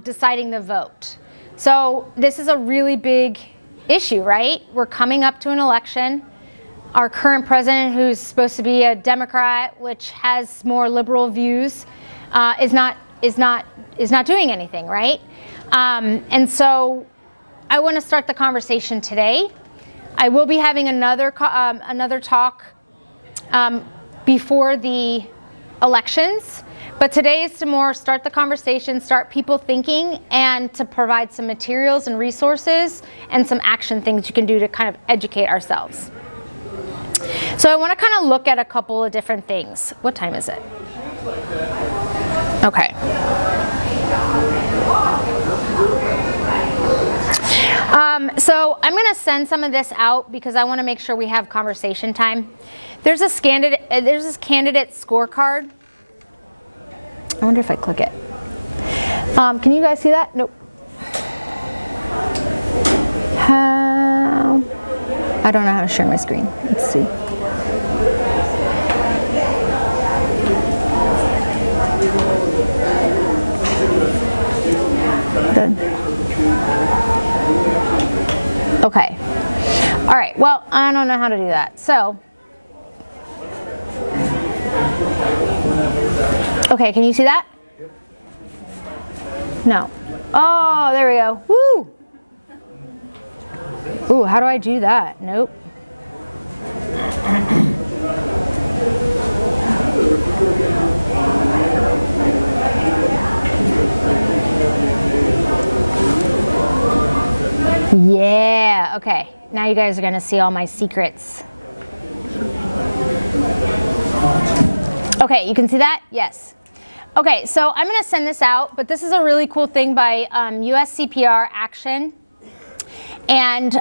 deciding the vote. So this is a really big issue, right? We're coming up to an election. Our current president, who's supposed to be a Democrat, which has more liberal views, is not doing anything, right? And so I want to start the conversation today. I will be having another talk before the elections. But today is to more start the conversation, start people thinking, and to provide some materials and resources and some action things you can do to kind of educate ourselves. So I want to kind of look at a couple of different things. What time is it? Okay. So I'm going to send some of this out because I want to make sure we have conversation time. There's this candidate scorecard. I wonder if I click it. Can you guys see that? Nope. How? I don't know how to share my screen. Let's see. Good. Okay. All right. Well, I don't know how to do that. So. Okay, can you see that? No. Oh, there we go. Woo! Ooh, how do I do that? Nope. Yeah, okay. Now you guys are going to see all my secrets. Okay, you can see that? Yes. Okay, so I'm going to send this out, but this is a really cool thing by USCPR Action. And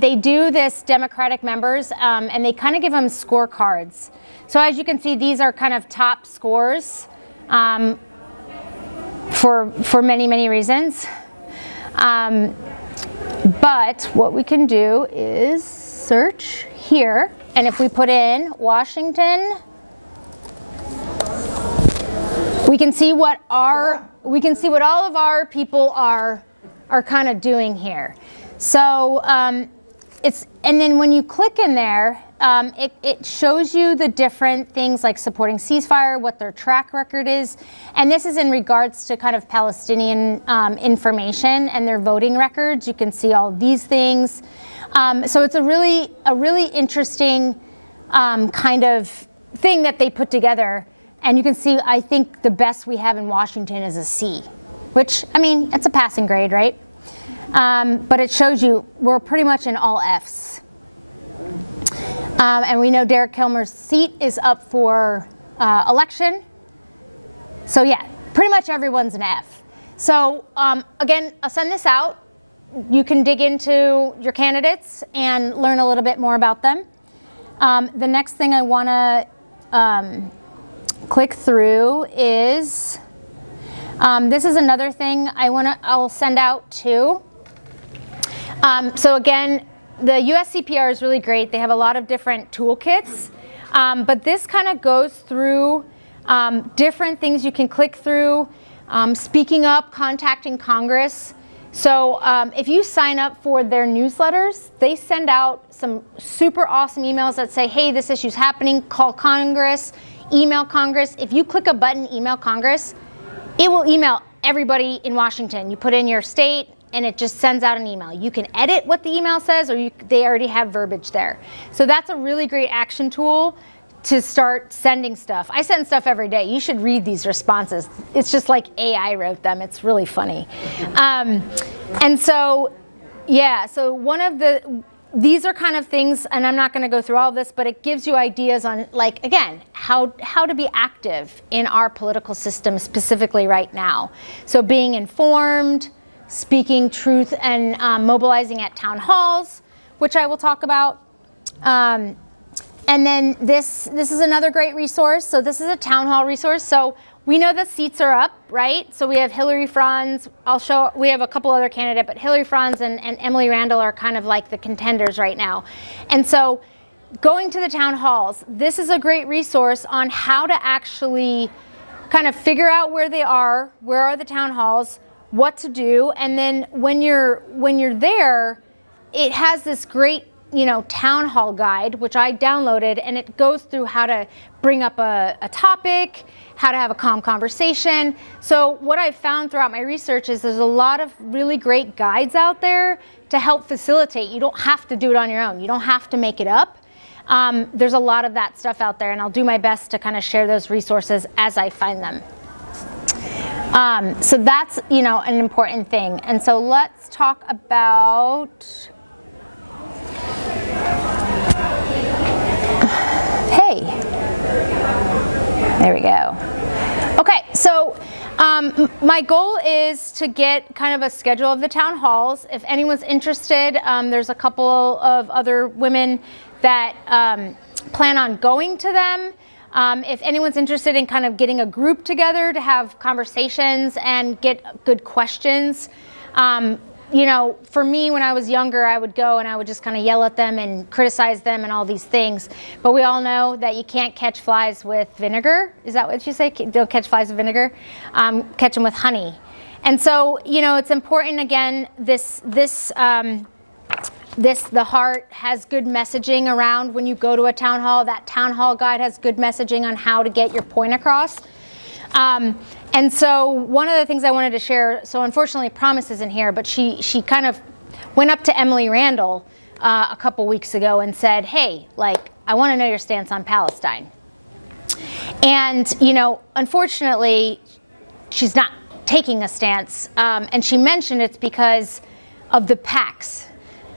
they do this Democratic members, and they kind of give them scorecards. So as you can see, these are kind of top scores for many, many reasons. But what we can do is search here, and if we put in Washington, we can see what all of our people are kind of doing here. So and then when you click in there, it shows you the different things like supporting ceasefire, what their track record is, and this is in regards to kind of Palestinian information and their voting records. You can see all these things. So it's a really interesting kind of thing that they put together. And you can see, I think the best we have in Washington is a C, which, I mean, it's a passing grade, right? But it shows you we're pretty much in all Fs. And we know Derek Kilmer's seat is up for election. So yeah, pretty much everyone's an F. So again, I'll send this out. You can dig into your candidates and learn a little bit more about them. The next thing I want to click through is, this is another thing I'll send out too. So again, the USCPR is really great. They have a lot of different toolkits, but this kind of goes through different things you can click through, speaking up, contacting Congress. So if you sign up for their newsletters, they send out some super awesome emails that say, hey, this issue's happening, call Congress, email Congress. If you click a button, email Congress, it will email everybody in Washington. You put in your state, and it just sends out an email. You can edit what the email says, or they already have verbiage there. So that's a really great action tool to start sending stuff. I send stuff every day. You should read these responses. It's just like AI wrote them. It's really funny. And so, yeah, so these are kind of things, and I'm not gonna go through all of this, but it gives you ideas on, like, again, how to be active in our political system specifically right now. So being informed, speaking truth, and mobilizing at town halls, which I will talk about. And then this is another great resource. So this is a town hall resource. So we know the seats are up, right? So we have Hillary Franz. We have a couple other candidates, but Hillary Franz and Emily Randall are kind of like the contenders right now. And so going to the town halls, this is a great resource on how to actually kind of figure out where they are, where are the town halls, what to do, and then when you're there, it has this great, town hall guide, which I downloaded, and it goes through how to bring up a topic, how to have a calm conversation. So what I've found throughout my research is there's a lot of really great guides out there to help facilitate. You don't have to do it on your own. You don't have to make it up. There's a lot of that stuff out there, and I'll do my best to kind of share those resources as I find them. So that's, an important thing. And so let's talk about, hey, there we go. Okay, so my goal is to get kind of a schedule of the town halls. If anyone's interested, there's a couple of other women that plan on going to them. If anyone's interested in kind of getting a group together to have conversations and get good questions, for me, when I was younger, I would go and I would just kind of yell at them and criticize them and all these things. But we all know that you can't catch flies with vinegar. Is that what you say? Don't catch flies with vinegar. Catch them with honey. And so, it's important, again, the heart has good messaging around when you go to a town hall. That town hall guide has good messaging on how to get your point across. And so one of the things I wanted to share, so unfortunately Promise isn't here, but she kind of went up to Emily Randall a couple weeks ago and said, hey, I want to know your stance on Palestine. And, unfortunately, she's not taking a stance. And she mentioned it's because of the PACs.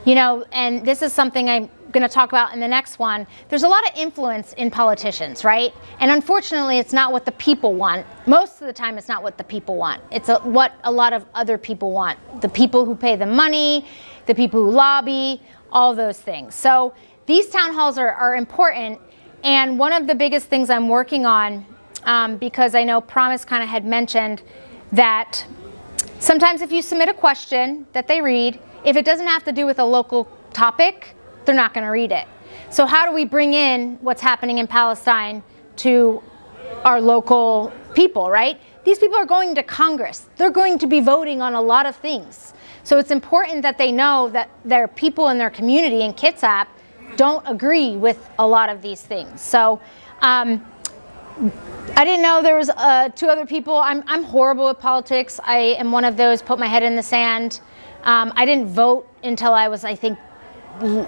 And this is something I'm going to talk about in the next one. There's a lot of influence in politicians, right? And unfortunately, it's not what the people want. Most of the time, it's not what the people want. It's what a lot of other people want. The people who pay the money, the people who lobby, all those things. So these town halls are important. And one of the biggest things I'm working on, because I know Promise kind of had mentioned that sometimes if you submit a question that they read, if it doesn't have to do with a local topic, they're not going to read it. So how do we bring in what's happening in Palestine to our local people, right? These people are going to Congress. They're going to be voting on a lot of things. So it's important that they know that their people in their community in Kitsap don't agree with a lot of these things. So I didn't know there was 2 other people. I'm horrible at politics. I am one of those, put my head in the sand. I didn't vote until I was, I think,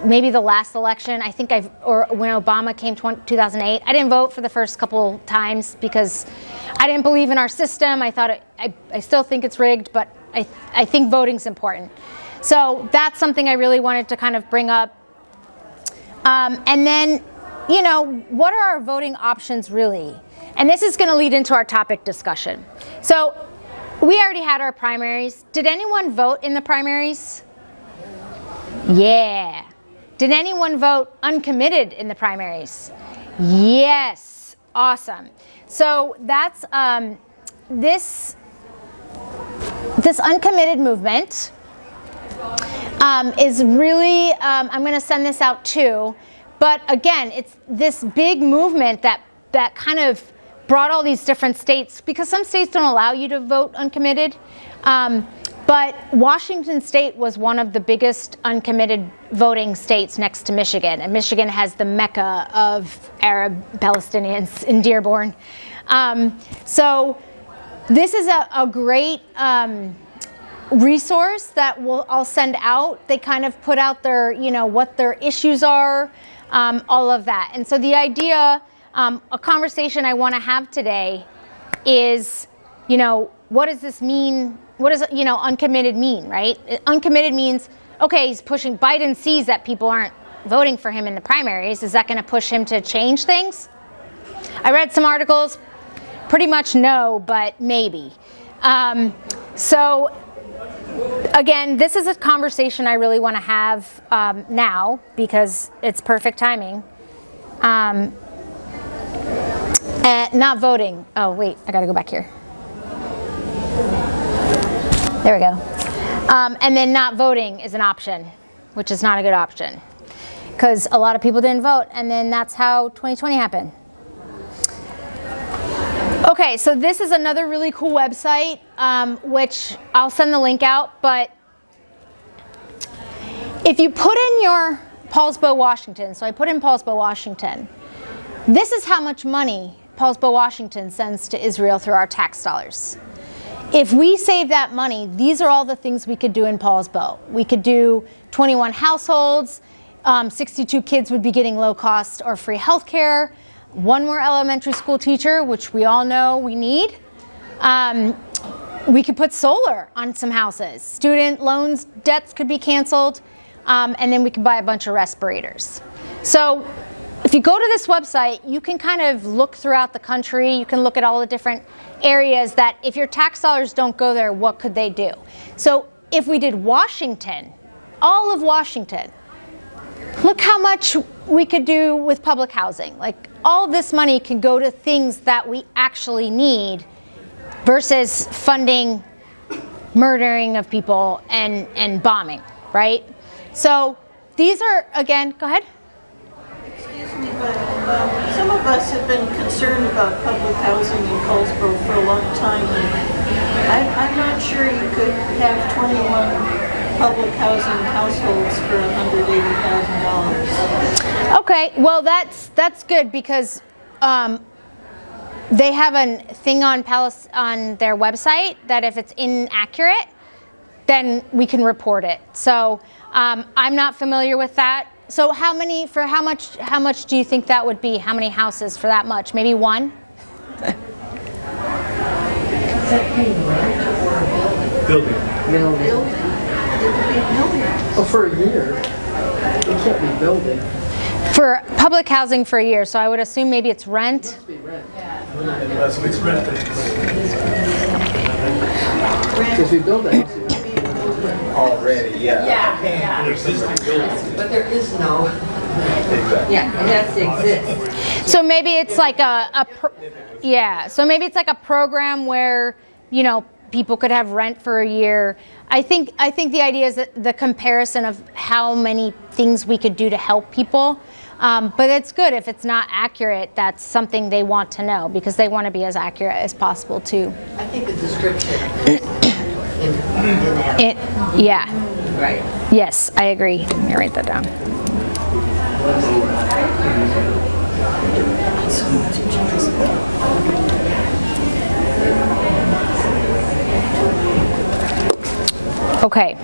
maybe the last election. I think or when Obama came 2008. I didn't vote for the first couple times because I didn't believe in our system. I thought I still think it's rigged, but I think voting's important. So that's something I really wanted to kind of bring up. And then, what are our voting options really? And this is going to lead into our topic discussion. So we already had our primaries. Did anyone vote in the primaries? Yeah. Did anyone vote uncommitted in the primaries? Yes, awesome. So that's this uncommitted movement is really, I'm going to send this out too, but again, it's this big movement that kind of brought all these different states, because some states don't allow you to vote uncommitted, but Washington State was one of the biggest uncommitted voting states next to Michigan, and Michigan has the mecca of Arab Palestinians in Dearborn. So this is a great resource that I'll send out. They kind of put out their, what their issues are, all of that. And so the idea, a conversation I want to have today is, what does this mean? What does, uncommitted mean, right? Uncommitted means, okay, he's pushing, Biden sees that people aren't voting for him in the primaries. Is that going to push him to change things? I read some articles, pretty much no, but maybe. So again, this is a conversation I really want to have now, because it's perfect timing. Not voting. Oh, wait, I got to go back here. There we go. And then not voting is an option, which is not a good option, because a lot of people didn't vote, and then that's how 2020 happened. Okay, so this is another really cool website, which I'll send the link out, but if you put in your Paulsbo, Washington, so I put in Paulsbo, Washington, this is how much money Paulsbo, Washington sends to Israel through our tax dollars. If we save that money, these are all the things we could do in Paulsbo. We could do 21 households, 62 kids would be getting low cost or free health care, one more elementary school teacher, which we all know we need. We could put solar on some houses. Student loans, debts could be canceled, and then we could buy a bunch of respirators. So if you go to this website, you can kind of look throughout the country. You can look at all the different areas that if your tax dollars don't go there, what could they do? So if we did Washington, all of Washington, look how much we could do with public housing. Like, all this money can go to things that we actually need versus funding murdering of people and bombing, right? So these are, again, go ahead. Excuse me, but some of us have been concerned about public housing in Colesboro for a long time. And I'm not sure you could have 21 public housing households for $180,000. Okay, well that's good, because they have a thing on their website that if it's inaccurate, then we can report it. So I'm not familiar with that. So how much do you think that would be? How many houses for that much? Maybe one? Building. Oh, for a year. It can't be building. For public housing for a year, so I would assume maybe it's rent. It must be rent. That's what it's rented. Because we build a house, Already, yeah. Yeah. An existing building. But there is no. Exactly. Yeah, it has to exist. So maybe it's like so maybe it's like a program where, people could have rent for a year. I think the idea is that the comparison of how many things we could do to help people. But it's good if it's not accurate. That's something they want to know, because they want to be as accurate as possible too. I think the description is inadequate. Yeah. Right. Yes, I agree. Let me write that down. Okay.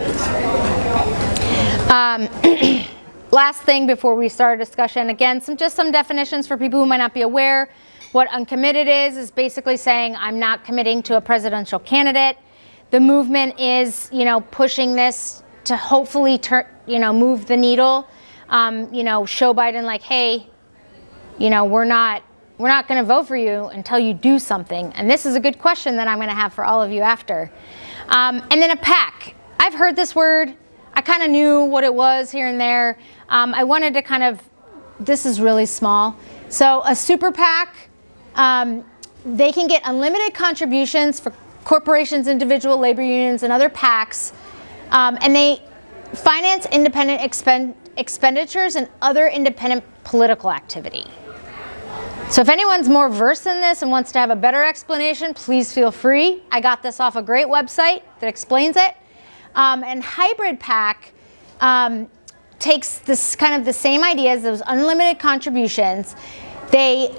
Last thing before we start a discussion, again, some definitions for people who might not be aware. What uncommitted is basically saying I'm not committing to a presidential candidate. The movement is, pushing this to hopefully move the needle. Show Biden like, hey, we're not going to vote for you until you do something. And this is a good question that I'm going to have for all of you after. And then a PAC. I've heard this word. I kind of knew what it was here and there. I wanted to kind of, this is really small. So a super PAC, they can get unlimited contributions for corporations, individual labor unions, and other PACs, and they finance independent expenditures and other independent political activity. So if anyone's more versed in this and wants to have a better explanation, please feel free. I got this off a great website that explains it. And hybrid PAC takes this kind of the same ideas, those unlimited contributions. They,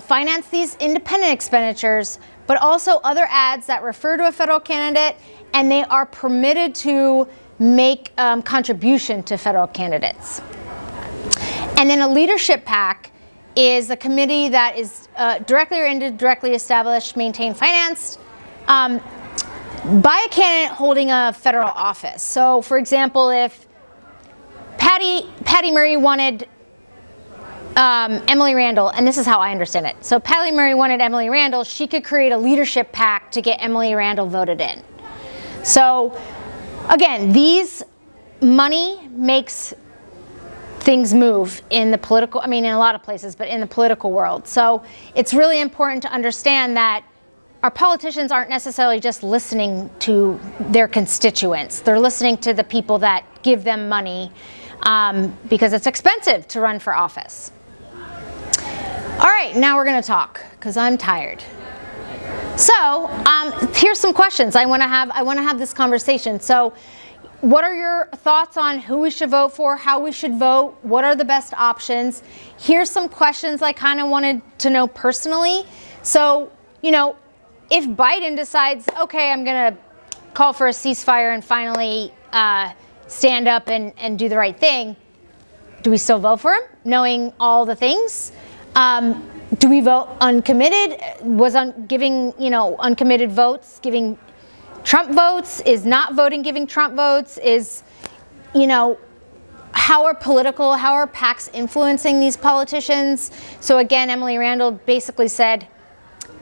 finance these independent expenditures, but also other ads that refer to a federal candidate, and they are permitted to make contribution to federal candidates. And then a leadership PAC is a committee that is directly or indirectly established, maintained, financed by a candidate holding a federal office. So, for example, if Patty Murray wanted Emily Randall, and this is how I understand it. So Patty Murray wanted Emily Randall, she could create a leadership PAC to get Emily Randall voted in. So, again, these money makes things move in the political, in a lot of places, but in the political world. So it's really important to understand that our politicians aren't necessarily just listening to their constituents. They're listening to the people that give them money because it's expensive to run for office. All right, now we're going to talk because I'm tired. So here's some questions. I want to have this conversation. So what are your thoughts on who we should vote for, how we should vote, what are the best options? Here's some questions I kind of wanted to know personally. So, if Biden decides, okay, I'm going to call for a ceasefire and finally stand up and do the right thing, do we still vote for him, knowing all the things? Do we vote uncommitted? Giving uncommitted votes, giving Trump votes? Is not voting giving Trump votes? Is, how are PACs influencing these politicians? So again, Emily Randall basically said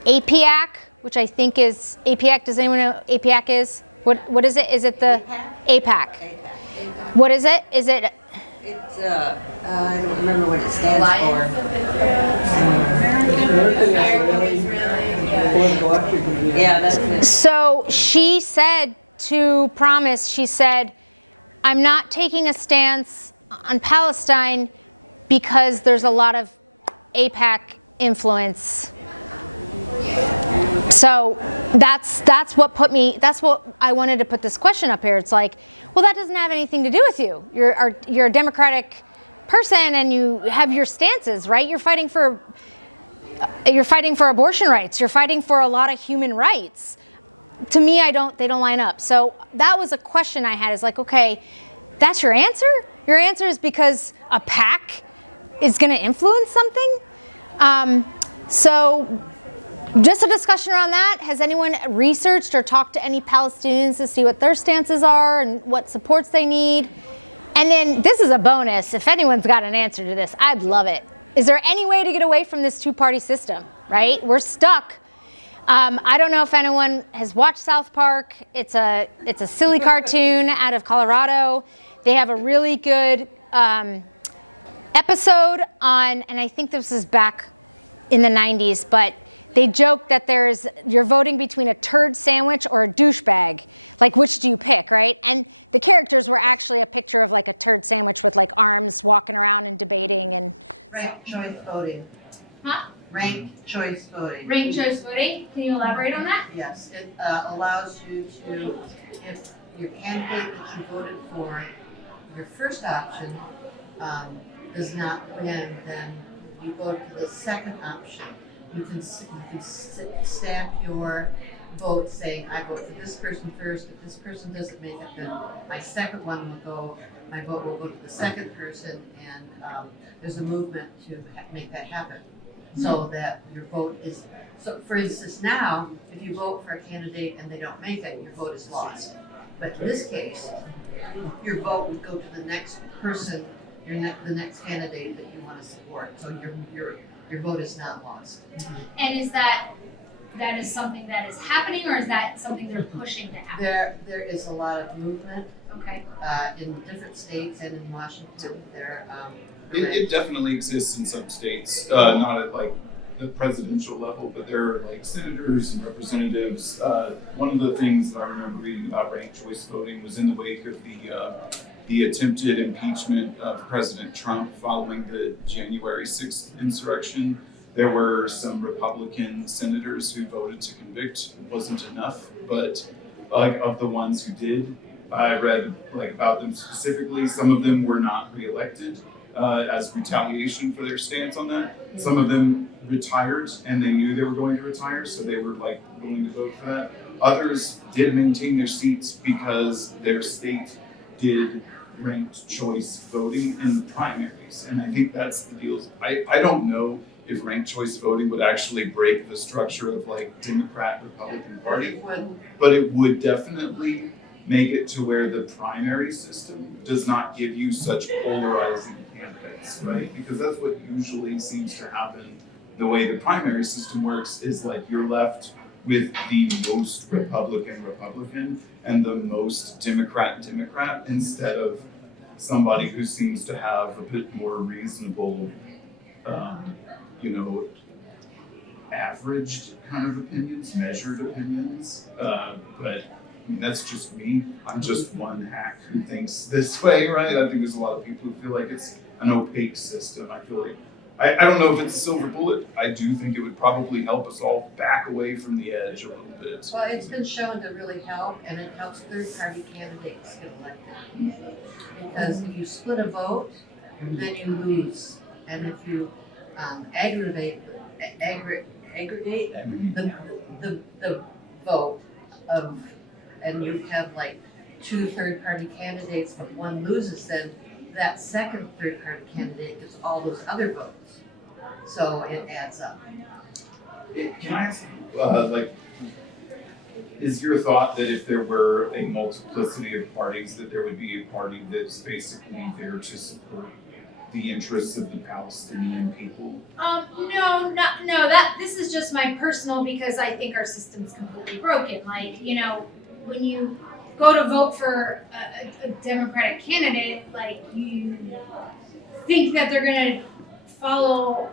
APAC, which I think is APAC. Does anyone know what APAC is? What is it? Is it the APAC? What is it? Is it? It's I don't remember what it stands for. Yeah, that's it. So she said to Promise, she said, I'm not taking a stance on Palestine because there's a lot of AIPAC influence. So that's what I wanted to put this question up here. It's like, well, that doesn't have anything to do with you. You're a Democratic person and you have your stances, right? You're fighting for abortion rights. You're fighting for a lot of human rights. To me, they don't line up. So that was a question I had, is like, okay, that's your answer? Your answer is because a PAC is going to influence something? So just a discussion around that. Has anyone researched or talked to any Palestinians to see what their stances are and what supports they need? And then this is a bonus. If anyone's got an answer to this, I'd love it. Is there any way to get away from this two-party system, right? We're stuck. I don't know if anyone has watched South Park. It's a silly cartoon out of Colorado. They have a really good episode on, and I think this is back in the 90s, but they joke that you're voting between a turd sandwich or a douchebag. Like, which do you pick, right? And the characters were actually a picture of like a turd sandwich with like arms walking around and debating and Ranked choice voting. Huh? Ranked choice voting. Ranked choice voting? Can you elaborate on that? Yes, it allows you to, if your candidate that you voted for, your first option does not win, then you go to the second option. You can stamp your vote saying, I vote for this person first. If this person doesn't make it, then my vote will go to the second person, and there's a movement to make that happen. So that your vote is, so for instance now, if you vote for a candidate and they don't make it, your vote is lost. But in this case, your vote would go to the next person, the next candidate that you want to support. So your vote is not lost. And is that that is something that is happening, or is that something they're pushing to happen? There is a lot of movement Okay. in different states and in Washington. It definitely exists in some states, not at like the presidential level, but there are like senators and representatives. One of the things that I remember reading about ranked choice voting was in the wake of the attempted impeachment of President Trump following the January 6th insurrection. There were some Republican senators who voted to convict. It wasn't enough, but like of the ones who did, I read like about them specifically. Some of them were not reelected as retaliation for their stance on that. Some of them retired and they knew they were going to retire, so they were like willing to vote for that. Others did maintain their seats because their state did ranked choice voting in the primaries, and I think that's the deal. I don't know if ranked choice voting would actually break the structure of like Democrat Republican Party, but it would definitely make it to where the primary system does not give you such polarizing candidates, right? Because that's what usually seems to happen. The way the primary system works is like you're left with the most Republican and the most Democrat instead of somebody who sees to have a bit more reasonable, averaged kind of opinions, measured opinions. But I mean, that's just me. I'm just one hack who thinks this way, right? I think there's a lot of people who feel like it's an opaque system. I feel like, I don't know if it's a silver bullet. I do think it would probably help us all back away from the edge a little bit. Well, it's been shown to really help, and it helps third-party candidates get elected. Because if you split a vote, then you lose. And if you aggregate the vote of, and you have like two third-party candidates, but one loses, then that second third-party candidate gets all those other votes. So it adds up. Can I ask, is your thought that if there were a multiplicity of parties, that there would be a party that's basically there to support the interests of the Palestinian people? No, this is just my personal, because I think our system's completely broken. Like, when you go to vote for a Democratic candidate, like, you think that they're gonna follow,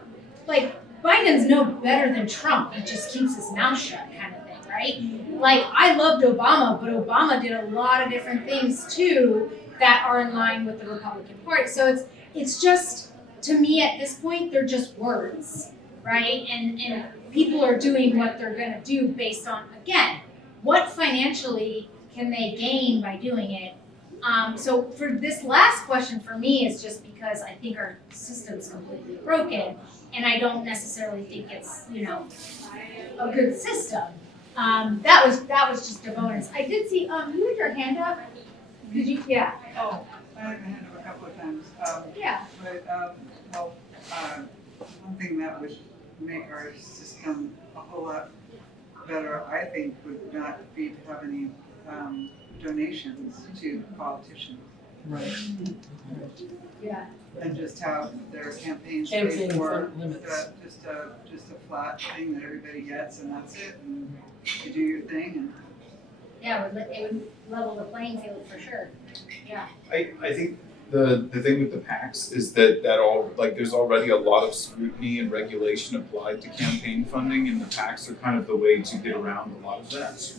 like, Biden's no better than Trump. He just keeps his mouth shut kind of thing, right? Like, I loved Obama, but Obama did a lot of different things too that are in line with the Republican Party. So it's just, to me at this point, they're just words, right? And people are doing what they're gonna do based on, again, what financially can they gain by doing it? So for this last question for me is just because I think our system's completely broken, and I don't necessarily think it's, a good system. That was just a bonus. I did see, you had your hand up. Did you? Yeah. Oh, I had my hand up a couple of times. Yeah. But, one thing that would make our system a whole lot better, I think, would not be to have any donations to politicians. Right. Yeah. And just have their campaigns Campaign paid for, limits. just a flat thing that everybody gets, and that's it, and you do your thing. And Yeah, it would level the playing field for sure. Yeah. I think the thing with the PACs is that all, like, there's already a lot of scrutiny and regulation applied to campaign funding, and the PACs are kind of the way to get around a lot of that.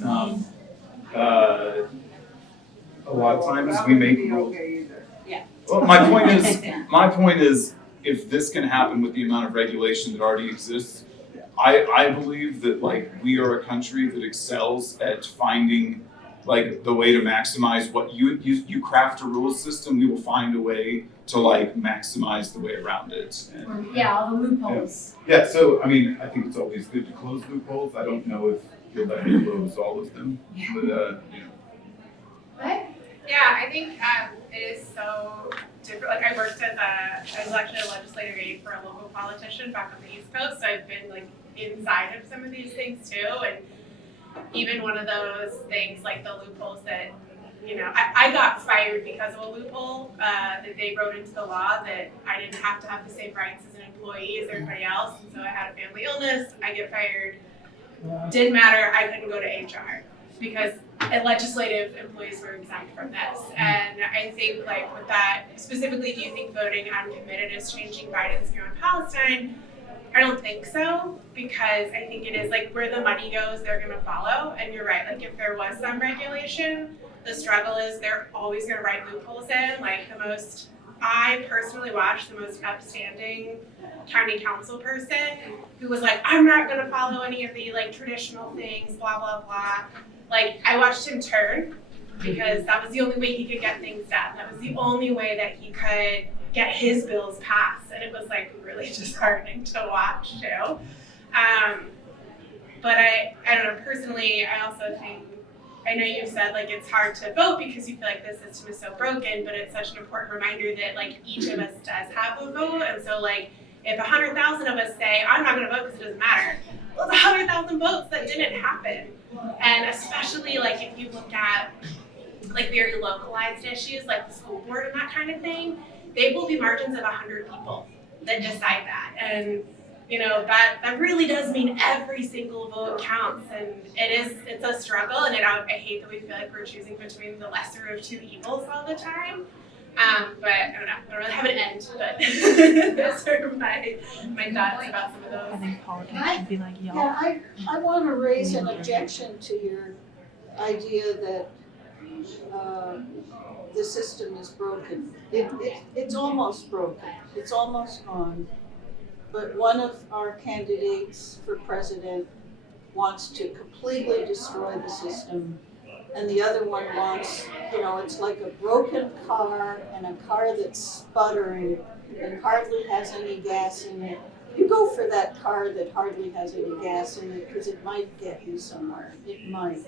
A lot of times we make rules. Well, my point is, if this can happen with the amount of regulation that already exists, I believe that, like, we are a country that excels at finding, like, the way to maximize what you craft a rules system, we will find a way to, like, maximize the way around it. And, all the loopholes. yeah, so I mean, I think it's always good to close loopholes. I don't know if you'll let me close all of them, but What? Yeah, I think it is so different. Like, I worked as I was actually a legislative aide for a local politician back on the East Coast, so I've been like inside of some of these things too. And even one of those things like the loopholes that, I got fired because of a loophole that they wrote into the law that I didn't have to have the same rights as an employee as everybody else. And so I had a family illness, I get fired. didn't matter, I couldn't go to HR because legislative employees were exempt from this. And I think like with that, specifically, do you think voting uncommitted is changing Biden's view on Palestine? I don't think so, because I think it is like where the money goes, they're gonna follow. And you're right, like if there was some regulation, the struggle is they're always gonna write loopholes in. Like I personally watched the most upstanding county council person who was like, I'm not gonna follow any of the like traditional things, blah, blah, blah. Like I watched him turn because that was the only way he could get things done. That was the only way that he could get his bills passed. And it was like really disheartening to watch too. But I don't know, personally, I also think, I know you said like it's hard to vote because you feel like the system is so broken, but it's such an important reminder that like each of us does have a vote. And so like if 100,000 of us say, I'm not gonna vote because it doesn't matter, well, it's 100,000 votes that didn't happen. And especially like if you look at like very localized issues like the school board and that kind of thing, they will be margins of 100 people that decide that. And you know, that really does mean every single vote counts, and it's a struggle, and I hate that we feel like we're choosing between the lesser of two evils all the time. But I don't know, I don't really have an end, but those are my thoughts about some of those. I think politics should be like, y'all. Yeah, I want to raise an objection to your idea that the system is broken. It's almost broken. It's almost gone. But one of our candidates for president wants to completely destroy the system, and the other one wants, you know, it's like a broken car and a car that's sputtering and hardly has any gas in it. You go for that car that hardly has any gas in it because it might get you somewhere. It might.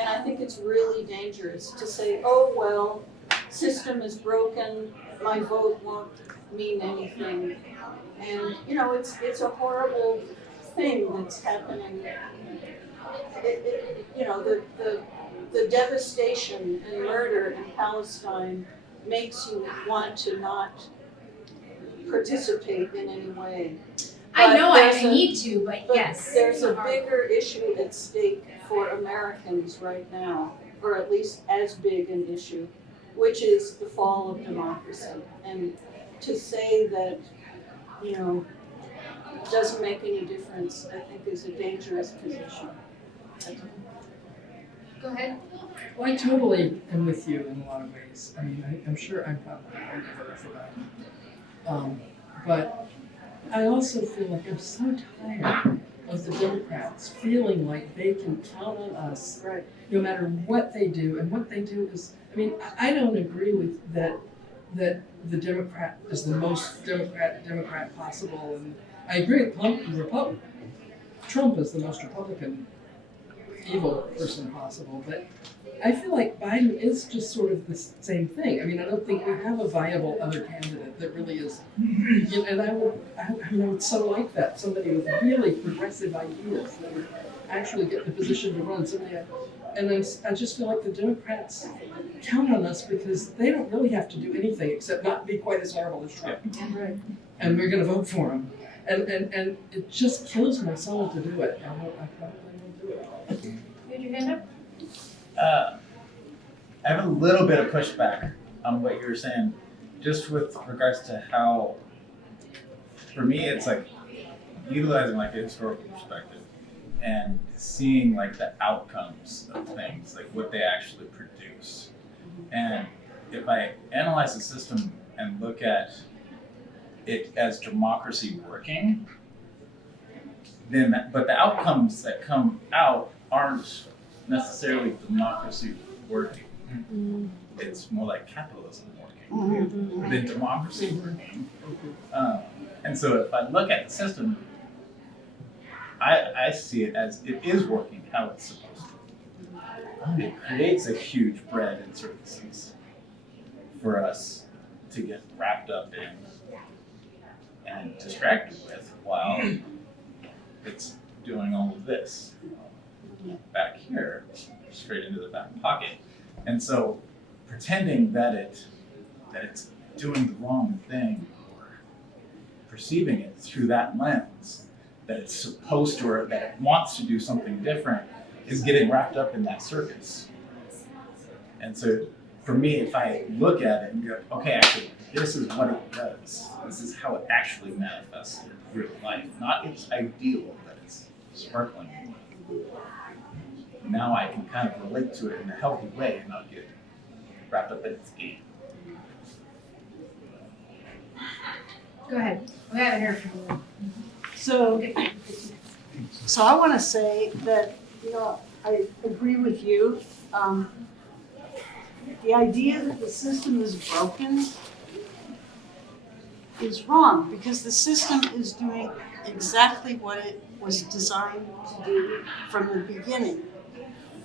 And I think it's really dangerous to say, oh, well, system is broken, my vote won't mean anything. And, you know, it's a horrible thing that's happening. You know, the devastation and murder in Palestine makes you want to not participate in any way. I know I need to, but yes. There's a bigger issue at stake for Americans right now, or at least as big an issue, which is the fall of democracy. And to say that, you know, it doesn't make any difference, I think is a dangerous position. Go ahead. Well, I totally am with you in a lot of ways. I mean, I'm sure I'm probably going to vote for Biden. But I also feel like I'm so tired of the Democrats feeling like they can count on us no matter what they do. And what they do is, I mean, I don't agree with that the Democrat is the most Democrat possible. And I agree with Trump is the most Republican evil person possible, but I feel like Biden is just sort of the same thing. I mean, I don't think we have a viable other candidate that really is, and I would so like that, somebody with really progressive ideas that would actually get the position to run. I just feel like the Democrats count on us because they don't really have to do anything except not be quite as horrible as Trump. Right. And we're going to vote for him. And it just kills my soul to do it. I probably won't do it. You had your hand up? I have a little bit of pushback on what you were saying, just with regards to how, for me, it's like utilizing like a historical perspective and seeing like the outcomes of things, like what they actually produce. And if I analyze the system and look at it as democracy working, but the outcomes that come out aren't necessarily democracy working. It's more like capitalism working than democracy working. And so if I look at the system, I see it as it is working how it's supposed to. It creates a huge bread and services for us to get wrapped up in and distracted with while it's doing all of this back here, straight into the back pocket. And so pretending that it's doing the wrong thing or perceiving it through that lens, that it's supposed to or that it wants to do something different is getting wrapped up in that circus. And so for me, if I look at it and go, okay, actually, this is what it does. This is how it actually manifests in real life. Not its ideal, but it's sparkling. Now I can kind of relate to it in a healthy way and not get wrapped up in its game. Go ahead. We haven't heard from you. So, We'll get to you next. so I want to say that, I agree with you. The idea that the system is broken is wrong, because the system is doing exactly what it was designed to do from the beginning.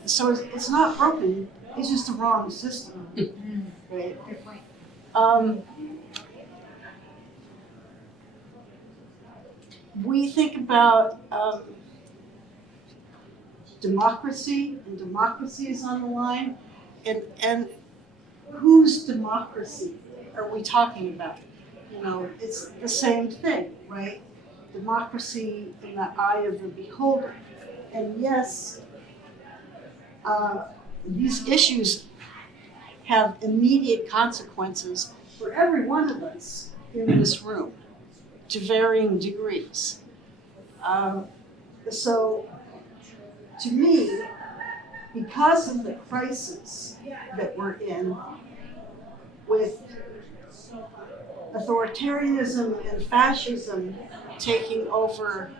So it's not broken, it's just a wrong system. Right? Good point. We think about democracy, and democracy is on the line, and whose democracy are we talking about? It's the same thing, right? Democracy in the eye of the beholder. And yes, these issues have immediate consequences for every one of us in this room, to varying degrees. So, to me, because of the crisis that we're in, with authoritarianism and fascism taking over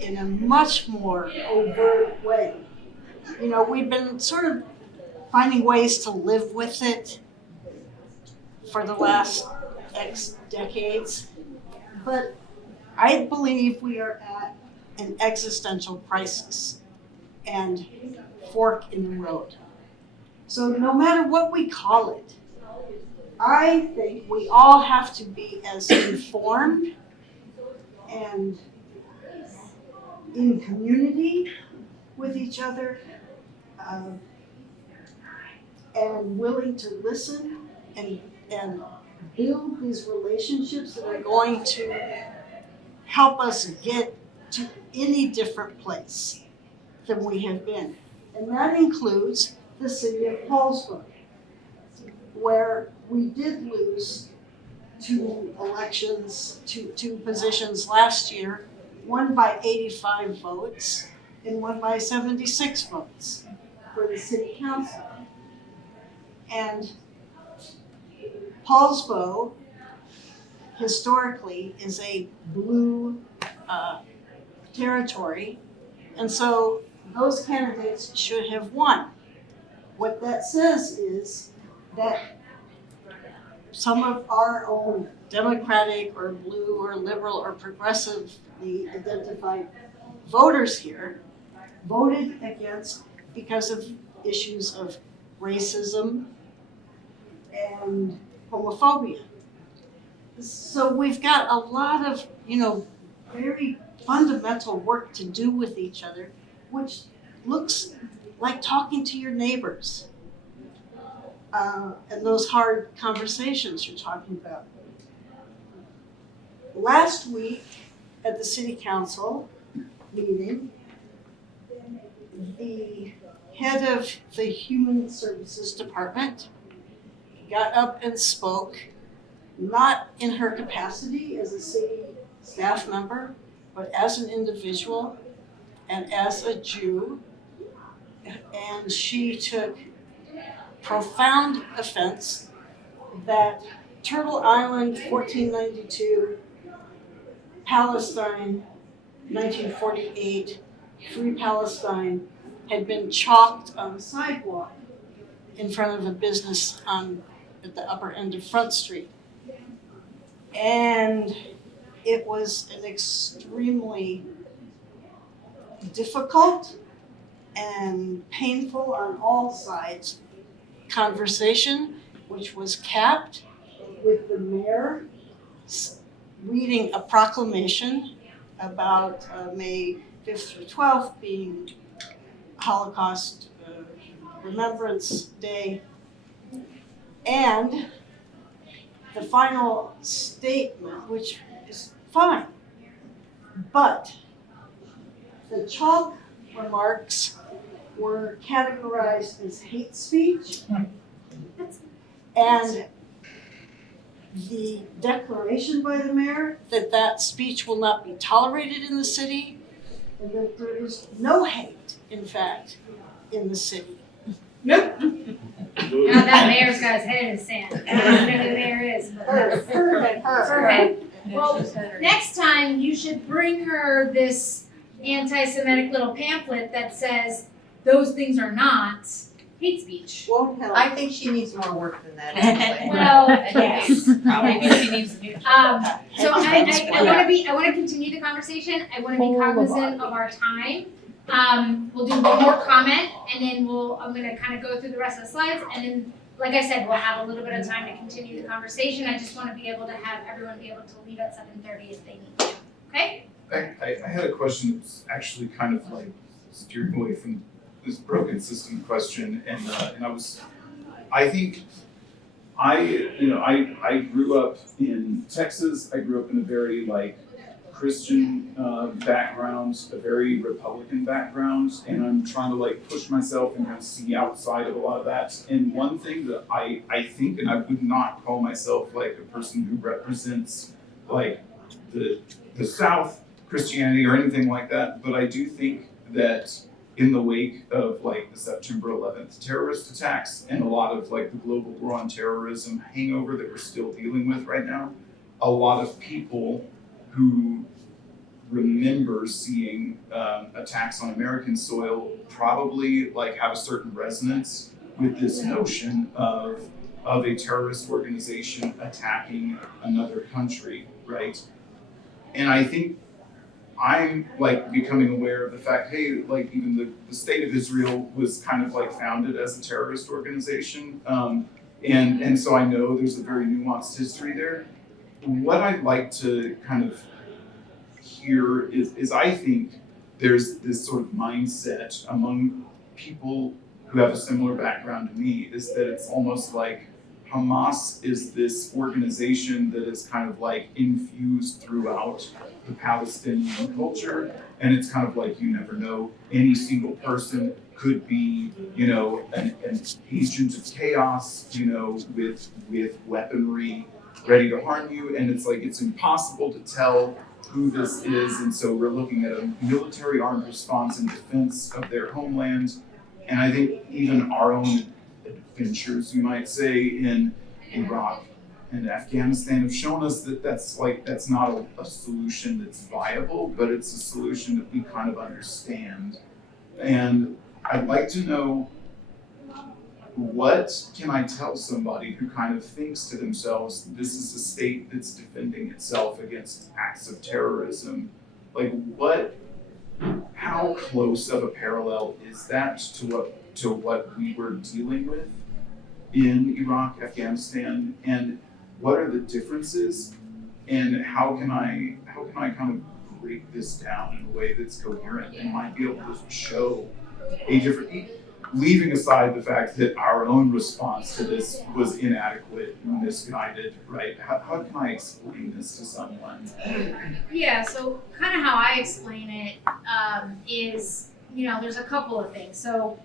in a much more overt way, we've been sort of finding ways to live with it for the last X decades. But I believe we are at an existential crisis and fork in the road. So no matter what we call it, I think we all have to be as informed and in community with each other, and willing to listen and build these relationships that are going to help us get to any different place than we have been. And that includes the city of Paulsboro, where we did lose two positions last year, one by 85 votes and one by 76 votes for the city council. And Paulsboro historically is a blue territory, and so those candidates should have won. What that says is that some of our own Democratic or blue or liberal or progressively identified voters here voted against because of issues of racism and homophobia. So we've got a lot of, very fundamental work to do with each other, which looks like talking to your neighbors. And those hard conversations you're talking about. Last week at the city council meeting, the head of the Human Services Department got up and spoke, not in her capacity as a city staff member, but as an individual and as a Jew. And she took profound offense that Turtle Island, 1492, Palestine, 1948, Free Palestine, had been chalked on the sidewalk in front of a business at the upper end of Front Street. And it was an extremely difficult and painful on all sides conversation, which was capped with the mayor reading a proclamation about May 5th through 12th being Holocaust Remembrance Day. And the final statement, which is fine, but the chalk remarks were categorized as hate speech. And the declaration by the mayor that that speech will not be tolerated in the city, and that there is no hate, in fact, in the city. Now that mayor's got his head in the sand. I don't know who the mayor is, but that's her head. Well, next time you should bring her this anti-Semitic little pamphlet that says those things are not hate speech. Won't help. I think she needs more work than that. Anyway. Well, yes. Maybe she needs a new So I want to continue the conversation. I want to be cognizant of our time. We'll do one more comment, and then I'm going to kind of go through the rest of the slides, and then, like I said, we'll have a little bit of time to continue the conversation. I just want to be able to have everyone be able to leave at 7:30 if they need to. Okay? I had a question that was actually kind of like steering away from this broken system question, and I think I grew up in Texas. I grew up in a very like Christian background, a very Republican background, and I'm trying to like push myself and kind of see outside of a lot of that. And one thing that I think, and I would not call myself like a person who represents like the South Christianity or anything like that, but I do think that in the wake of like the September 11th terrorist attacks and a lot of like the global war on terrorism hangover that we're still dealing with right now, a lot of people who remember seeing attacks on American soil probably like have a certain resonance with this notion of a terrorist organization attacking another country, right? And I think I'm like becoming aware of the fact, hey, like even the state of Israel was kind of like founded as a terrorist organization. And so I know there's a very nuanced history there. What I'd like to kind of hear is I think there's this sort of mindset among people who have a similar background to me, is that it's almost like Hamas is this organization that is kind of like infused throughout the Palestinian culture, and it's kind of like you never know, any single person could be, you know, an agent of chaos, you know, with weaponry ready to harm you, and it's like it's impossible to tell who this is, and so we're looking at a military armed response in defense of their homeland. And I think even our own adventures, you might say, in Iraq and Afghanistan have shown us that that's not a solution that's viable, but it's a solution that we kind of understand. And I'd like to know, what can I tell somebody who kind of thinks to themselves, this is a state that's defending itself against acts of terrorism? Like how close of a parallel is that to what we were dealing with in Iraq, Afghanistan, and what are the differences, and how can I kind of break this down in a way that's coherent and might be able to show a different, leaving aside the fact that our own response to this was inadequate and misguided, right? How can I explain this to someone? Yeah, so kind of how I explain it is, you know, there's a couple of things. So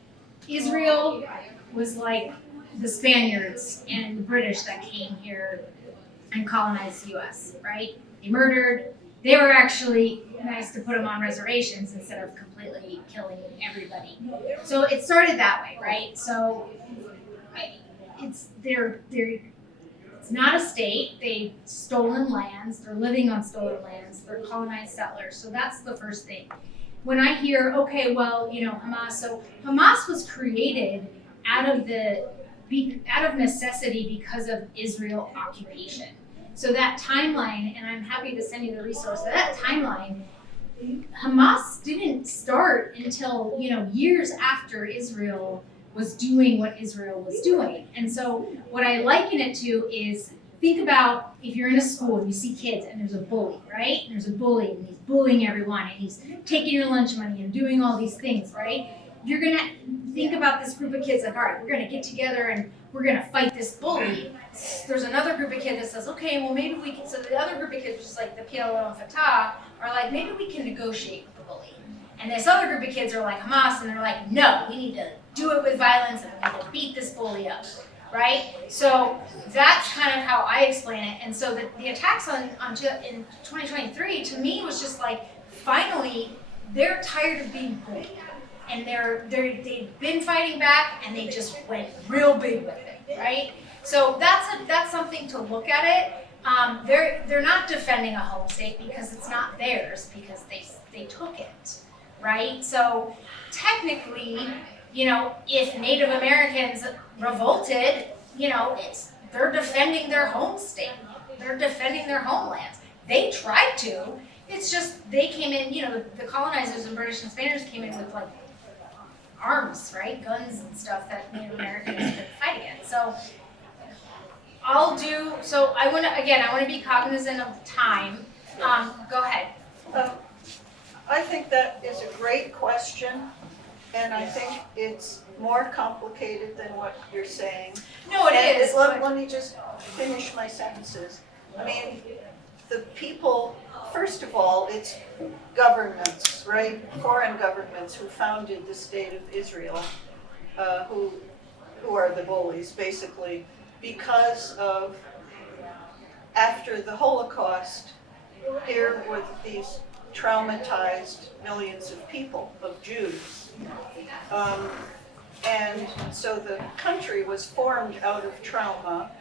Israel was like the Spaniards and the British that came here and colonized the US, right? They were actually nice to put them on reservations instead of completely killing everybody. So it started that way, right? So it's not a state. They've stolen lands. They're living on stolen lands. They're colonized settlers. So that's the first thing. When I hear, okay, well, you know, Hamas. So Hamas was created out of necessity because of Israel occupation. So that timeline, and I'm happy to send you the resource, that timeline, Hamas didn't start until, you know, years after Israel was doing what Israel was doing. And so what I liken it to is, think about if you're in a school and you see kids and there's a bully, right? And there's a bully and he's bullying everyone and he's taking your lunch money and doing all these things, right? You're gonna think about this group of kids like, all right, we're gonna get together and we're gonna fight this bully. There's another group of kids that says, okay, well maybe we can, so the other group of kids, just like the PLO and Fatah, are like, maybe we can negotiate with the bully. And this other group of kids are like Hamas, and they're like, no, we need to do it with violence, and we need to beat this bully up, right? So that's kind of how I explain it. And so the attacks in 2023, to me, was just like, finally, they're tired of being bullied. And they've been fighting back, and they just went real big with it, right? So that's something to look at it. They're not defending a home state because it's not theirs, because they took it, right? So technically, if Native Americans revolted, they're defending their home state. They're defending their homelands. They tried to. It's just they came in, the colonizers and British and Spaniards came in with like arms, right? Guns and stuff that Native Americans couldn't fight against. So I want to be cognizant of time. Go ahead. I think that is a great question, and I think it's more complicated than what you're saying. No, it is. Let me just finish my sentences. I mean, the people, first of all, it's governments, right? Foreign governments who founded the state of Israel, who are the bullies, basically, because of, after the Holocaust, here were these traumatized millions of people, of Jews. And so the country was formed out of trauma.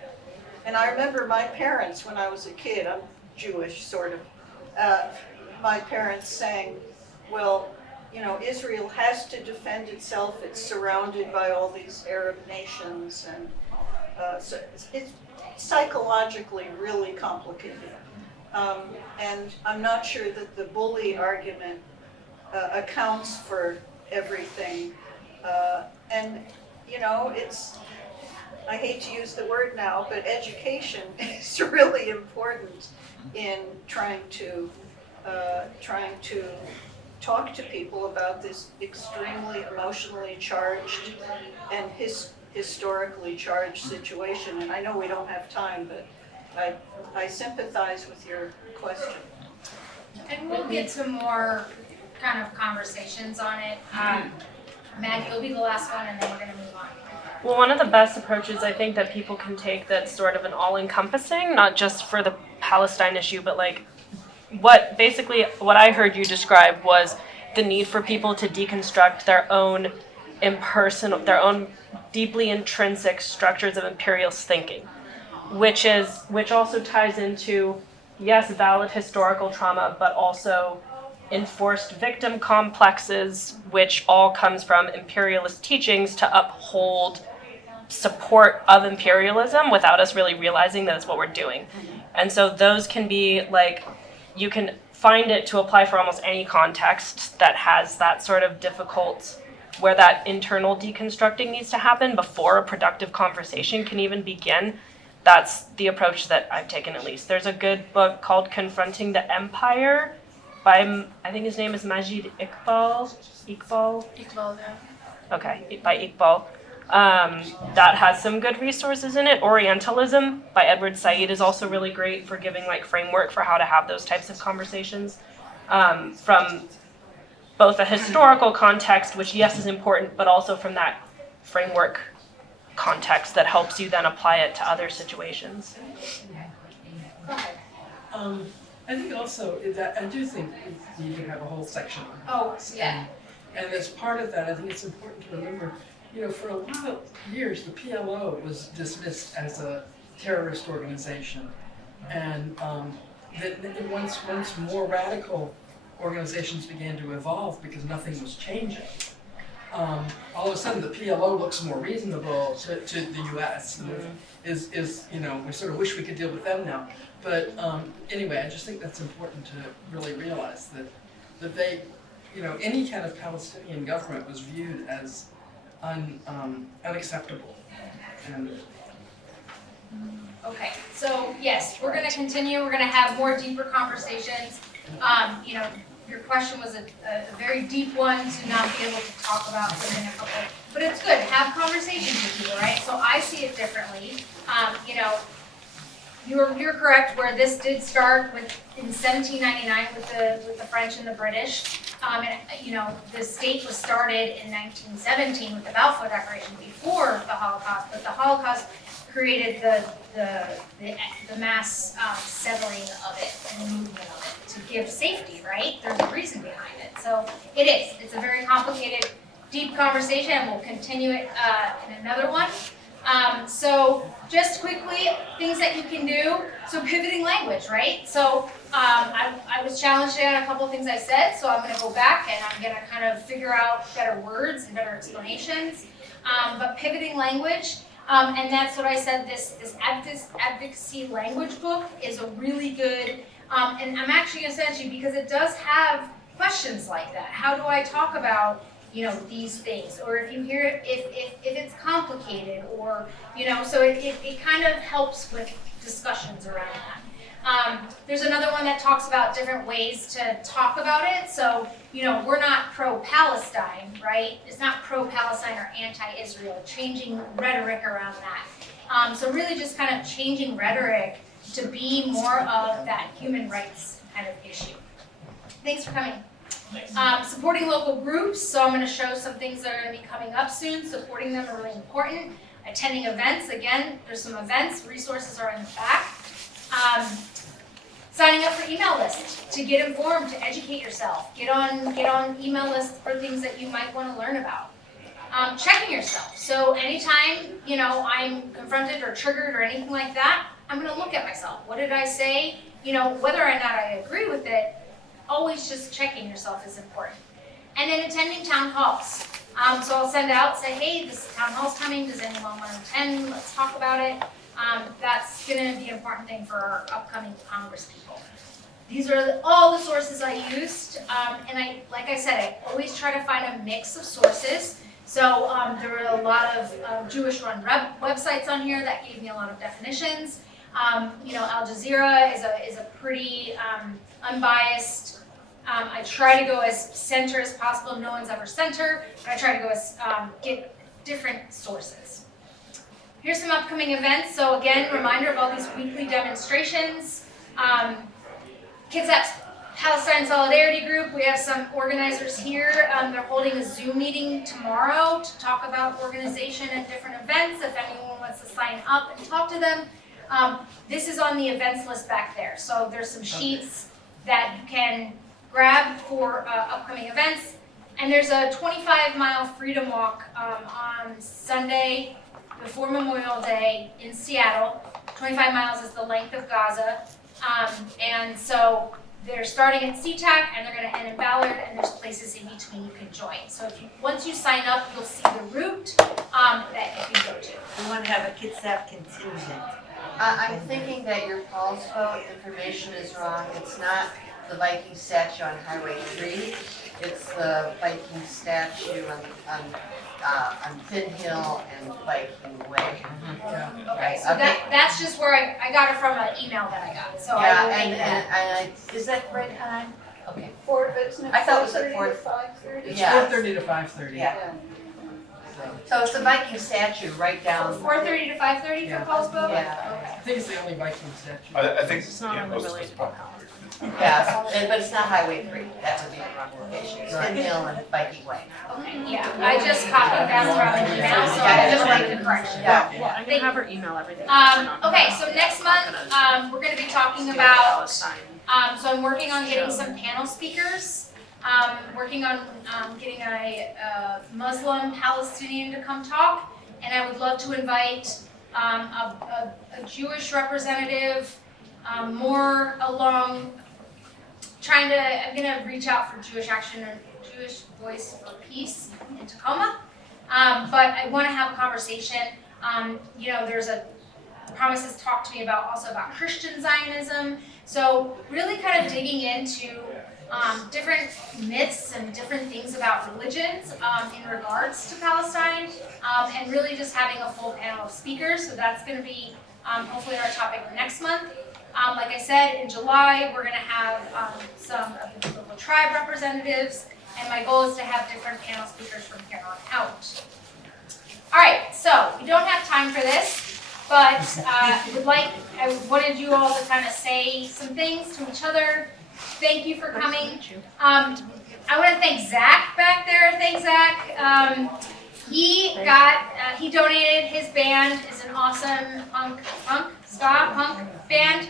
And I remember my parents, when I was a kid, I'm Jewish, sort of, my parents saying, well, Israel has to defend itself. It's surrounded by all these Arab nations. And so it's psychologically really complicated. And I'm not sure that the bully argument accounts for everything. And, it's, I hate to use the word now, but education is really important in trying to talk to people about this extremely emotionally charged and historically charged situation. And I know we don't have time, but I sympathize with your question. And we'll get to more kind of conversations on it. Maggie, you'll be the last one, and then we're going to move on. Well, one of the best approaches I think that people can take that's sort of an all-encompassing, not just for the Palestine issue, but like what I heard you describe was the need for people to deconstruct their own their own deeply intrinsic structures of imperialist thinking, which also ties into, yes, valid historical trauma, but also enforced victim complexes, which all comes from imperialist teachings to uphold support of imperialism without us really realizing that it's what we're doing. And so those can be like, you can find it to apply for almost any context that has that sort of difficult, where that internal deconstructing needs to happen before a productive conversation can even begin. That's the approach that I've taken, at least. There's a good book called Confronting the Empire by, I think his name is Majid Iqbal, yeah. Okay, by Iqbal. That has some good resources in it. Orientalism by Edward Said is also really great for giving like framework for how to have those types of conversations from both a historical context, which yes is important, but also from that framework context that helps you then apply it to other situations. Go ahead. I think also that I do think you could have a whole section on this. Yeah. And as part of that, I think it's important to remember, for a lot of years, the PLO was dismissed as a terrorist organization. And that once more radical organizations began to evolve because nothing was changing, all of a sudden the PLO looks more reasonable to the U.S. and is we sort of wish we could deal with them now. But anyway, I just think that's important to really realize that they, any kind of Palestinian government was viewed as unacceptable. And Okay, so yes, we're going to continue. We're going to have more deeper conversations. Your question was a very deep one to not be able to talk about within a couple, but it's good. Have conversations with people, right? So I see it differently. you're correct. Where this did start in 1799 with the French and the British, and the state was started in 1917 with the Balfour Declaration before the Holocaust. But the Holocaust created the mass settling of it and the movement of it to give safety. Right? There's a reason behind it. So it is. It's a very complicated, deep conversation, and we'll continue it in another one. So just quickly, things that you can do. So pivoting language, right? So I was challenged on a couple of things I said, so I'm going to go back and I'm going to kind of figure out better words and better explanations. But pivoting language, and that's what I said, this advocacy language book is a really good, and I'm actually going to send it to you because it does have questions like that. How do I talk about these things, or if you hear it, if it's complicated, or so it kind of helps with discussions around that. There's another one that talks about different ways to talk about it. So we're not pro-Palestine, right? It's not pro-Palestine or anti-Israel. Changing rhetoric around that. So really just kind of changing rhetoric to be more of that human rights kind of issue. Thanks for coming. Supporting local groups, so I'm going to show some things that are going to be coming up soon. Supporting them are really important. Attending events, again, there's some events, resources are in the back. Signing up for email lists to get informed, to educate yourself. Get on email lists for things that you might want to learn about. Checking yourself, so anytime I'm confronted or triggered or anything like that, I'm going to look at myself. What did I say? Whether or not I agree with it, always just checking yourself is important. And then attending town halls. So I'll send out, say, hey, this town hall's coming. Does anyone want to attend? Let's talk about it. That's going to be an important thing for our upcoming Congress people. These are all the sources I used. And like I said, I always try to find a mix of sources. So there were a lot of Jewish-run websites on here that gave me a lot of definitions. Al Jazeera is a pretty unbiased. I try to go as center as possible. No one's ever center, but I try to go as get different sources. Here's some upcoming events. So again, reminder of all these weekly demonstrations. Kitsap's Palestine Solidarity Group. We have some organizers here. They're holding a Zoom meeting tomorrow to talk about organization and different events. If anyone wants to sign up and talk to them, this is on the events list back there. So there's some sheets that you can grab for upcoming events. And there's a 25-mile freedom walk on Sunday before Memorial Day in Seattle. 25 miles is the length of Gaza. And so they're starting at SeaTac and they're going to end in Ballard, and there's places in between you can join. So once you sign up, you'll see the route that you can go to. We want to have a Kitsap contingent. I'm thinking that your Paul's vote information is wrong. It's not the Viking statue on Highway 3. It's the Viking statue on Finn Hill and Viking Way. Okay, so that's just where I got it from an email that I got. So I will make that. And is that the right time? Okay. I thought it was at 4. It's 4:30 to 5:30. Yeah. So it's a Viking statue right down. 4:30 to 5:30 Yeah. for Paul's boat? Yeah. Okay. I think it's the only Viking statue. I think, It's not yeah, on the most village. it's probably. Yeah, but it's not Highway 3. That would be the wrong location. It's Finn Hill and Viking Way. Okay, yeah, I just copied that from an email, so I just like the correction. Yeah. I'm gonna have her email everything. Okay, so next month, we're gonna be talking about, so I'm working on getting some panel speakers. Working on getting a Muslim Palestinian to come talk, and I would love to invite a Jewish representative, more along I'm gonna reach out for Jewish Action and Jewish Voice for Peace in Tacoma, but I want to have a conversation. There's a Promises talk to me also about Christian Zionism, so really kind of digging into different myths and different things about religions in regards to Palestine, and really just having a full panel of speakers. So that's going to be hopefully our topic next month. Like I said, in July, we're going to have some of the biblical tribe representatives, and my goal is to have different panel speakers from here on out. All right, so we don't have time for this, but I wanted you all to kind of say some things to each other. Thank you for coming. I want to thank Zach back there. Thanks, Zach. He donated his band. It's an awesome ska punk band.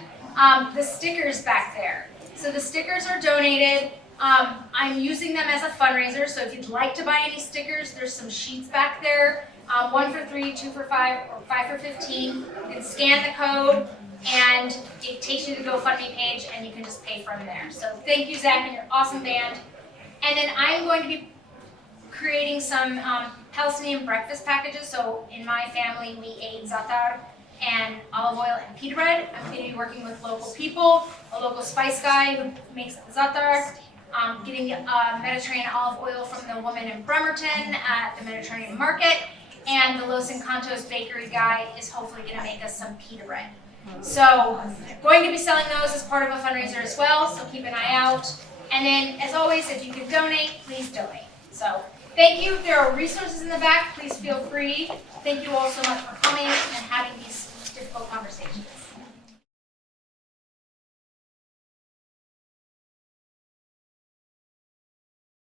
The stickers back there. So the stickers are donated. I'm using them as a fundraiser. So if you'd like to buy any stickers, there's some sheets back there. 1 for 3, 2 for 5, or 5 for 15. You can scan the code, and it takes you to the GoFundMe page, and you can just pay from there. So thank you, Zach, and your awesome band. And then I'm going to be creating some Palestinian breakfast packages. So in my family, we ate za'atar and olive oil and pita bread. I'm going to be working with local people, a local spice guy who makes za'atar, getting Mediterranean olive oil from the woman in Bremerton at the Mediterranean Market, and the Los Encantos bakery guy is hopefully going to make us some pita bread. So going to be selling those as part of a fundraiser as well, so keep an eye out. And then, as always, if you can donate, please donate. So thank you. There are resources in the back. Please feel free. Thank you all so much for coming and having these difficult conversations.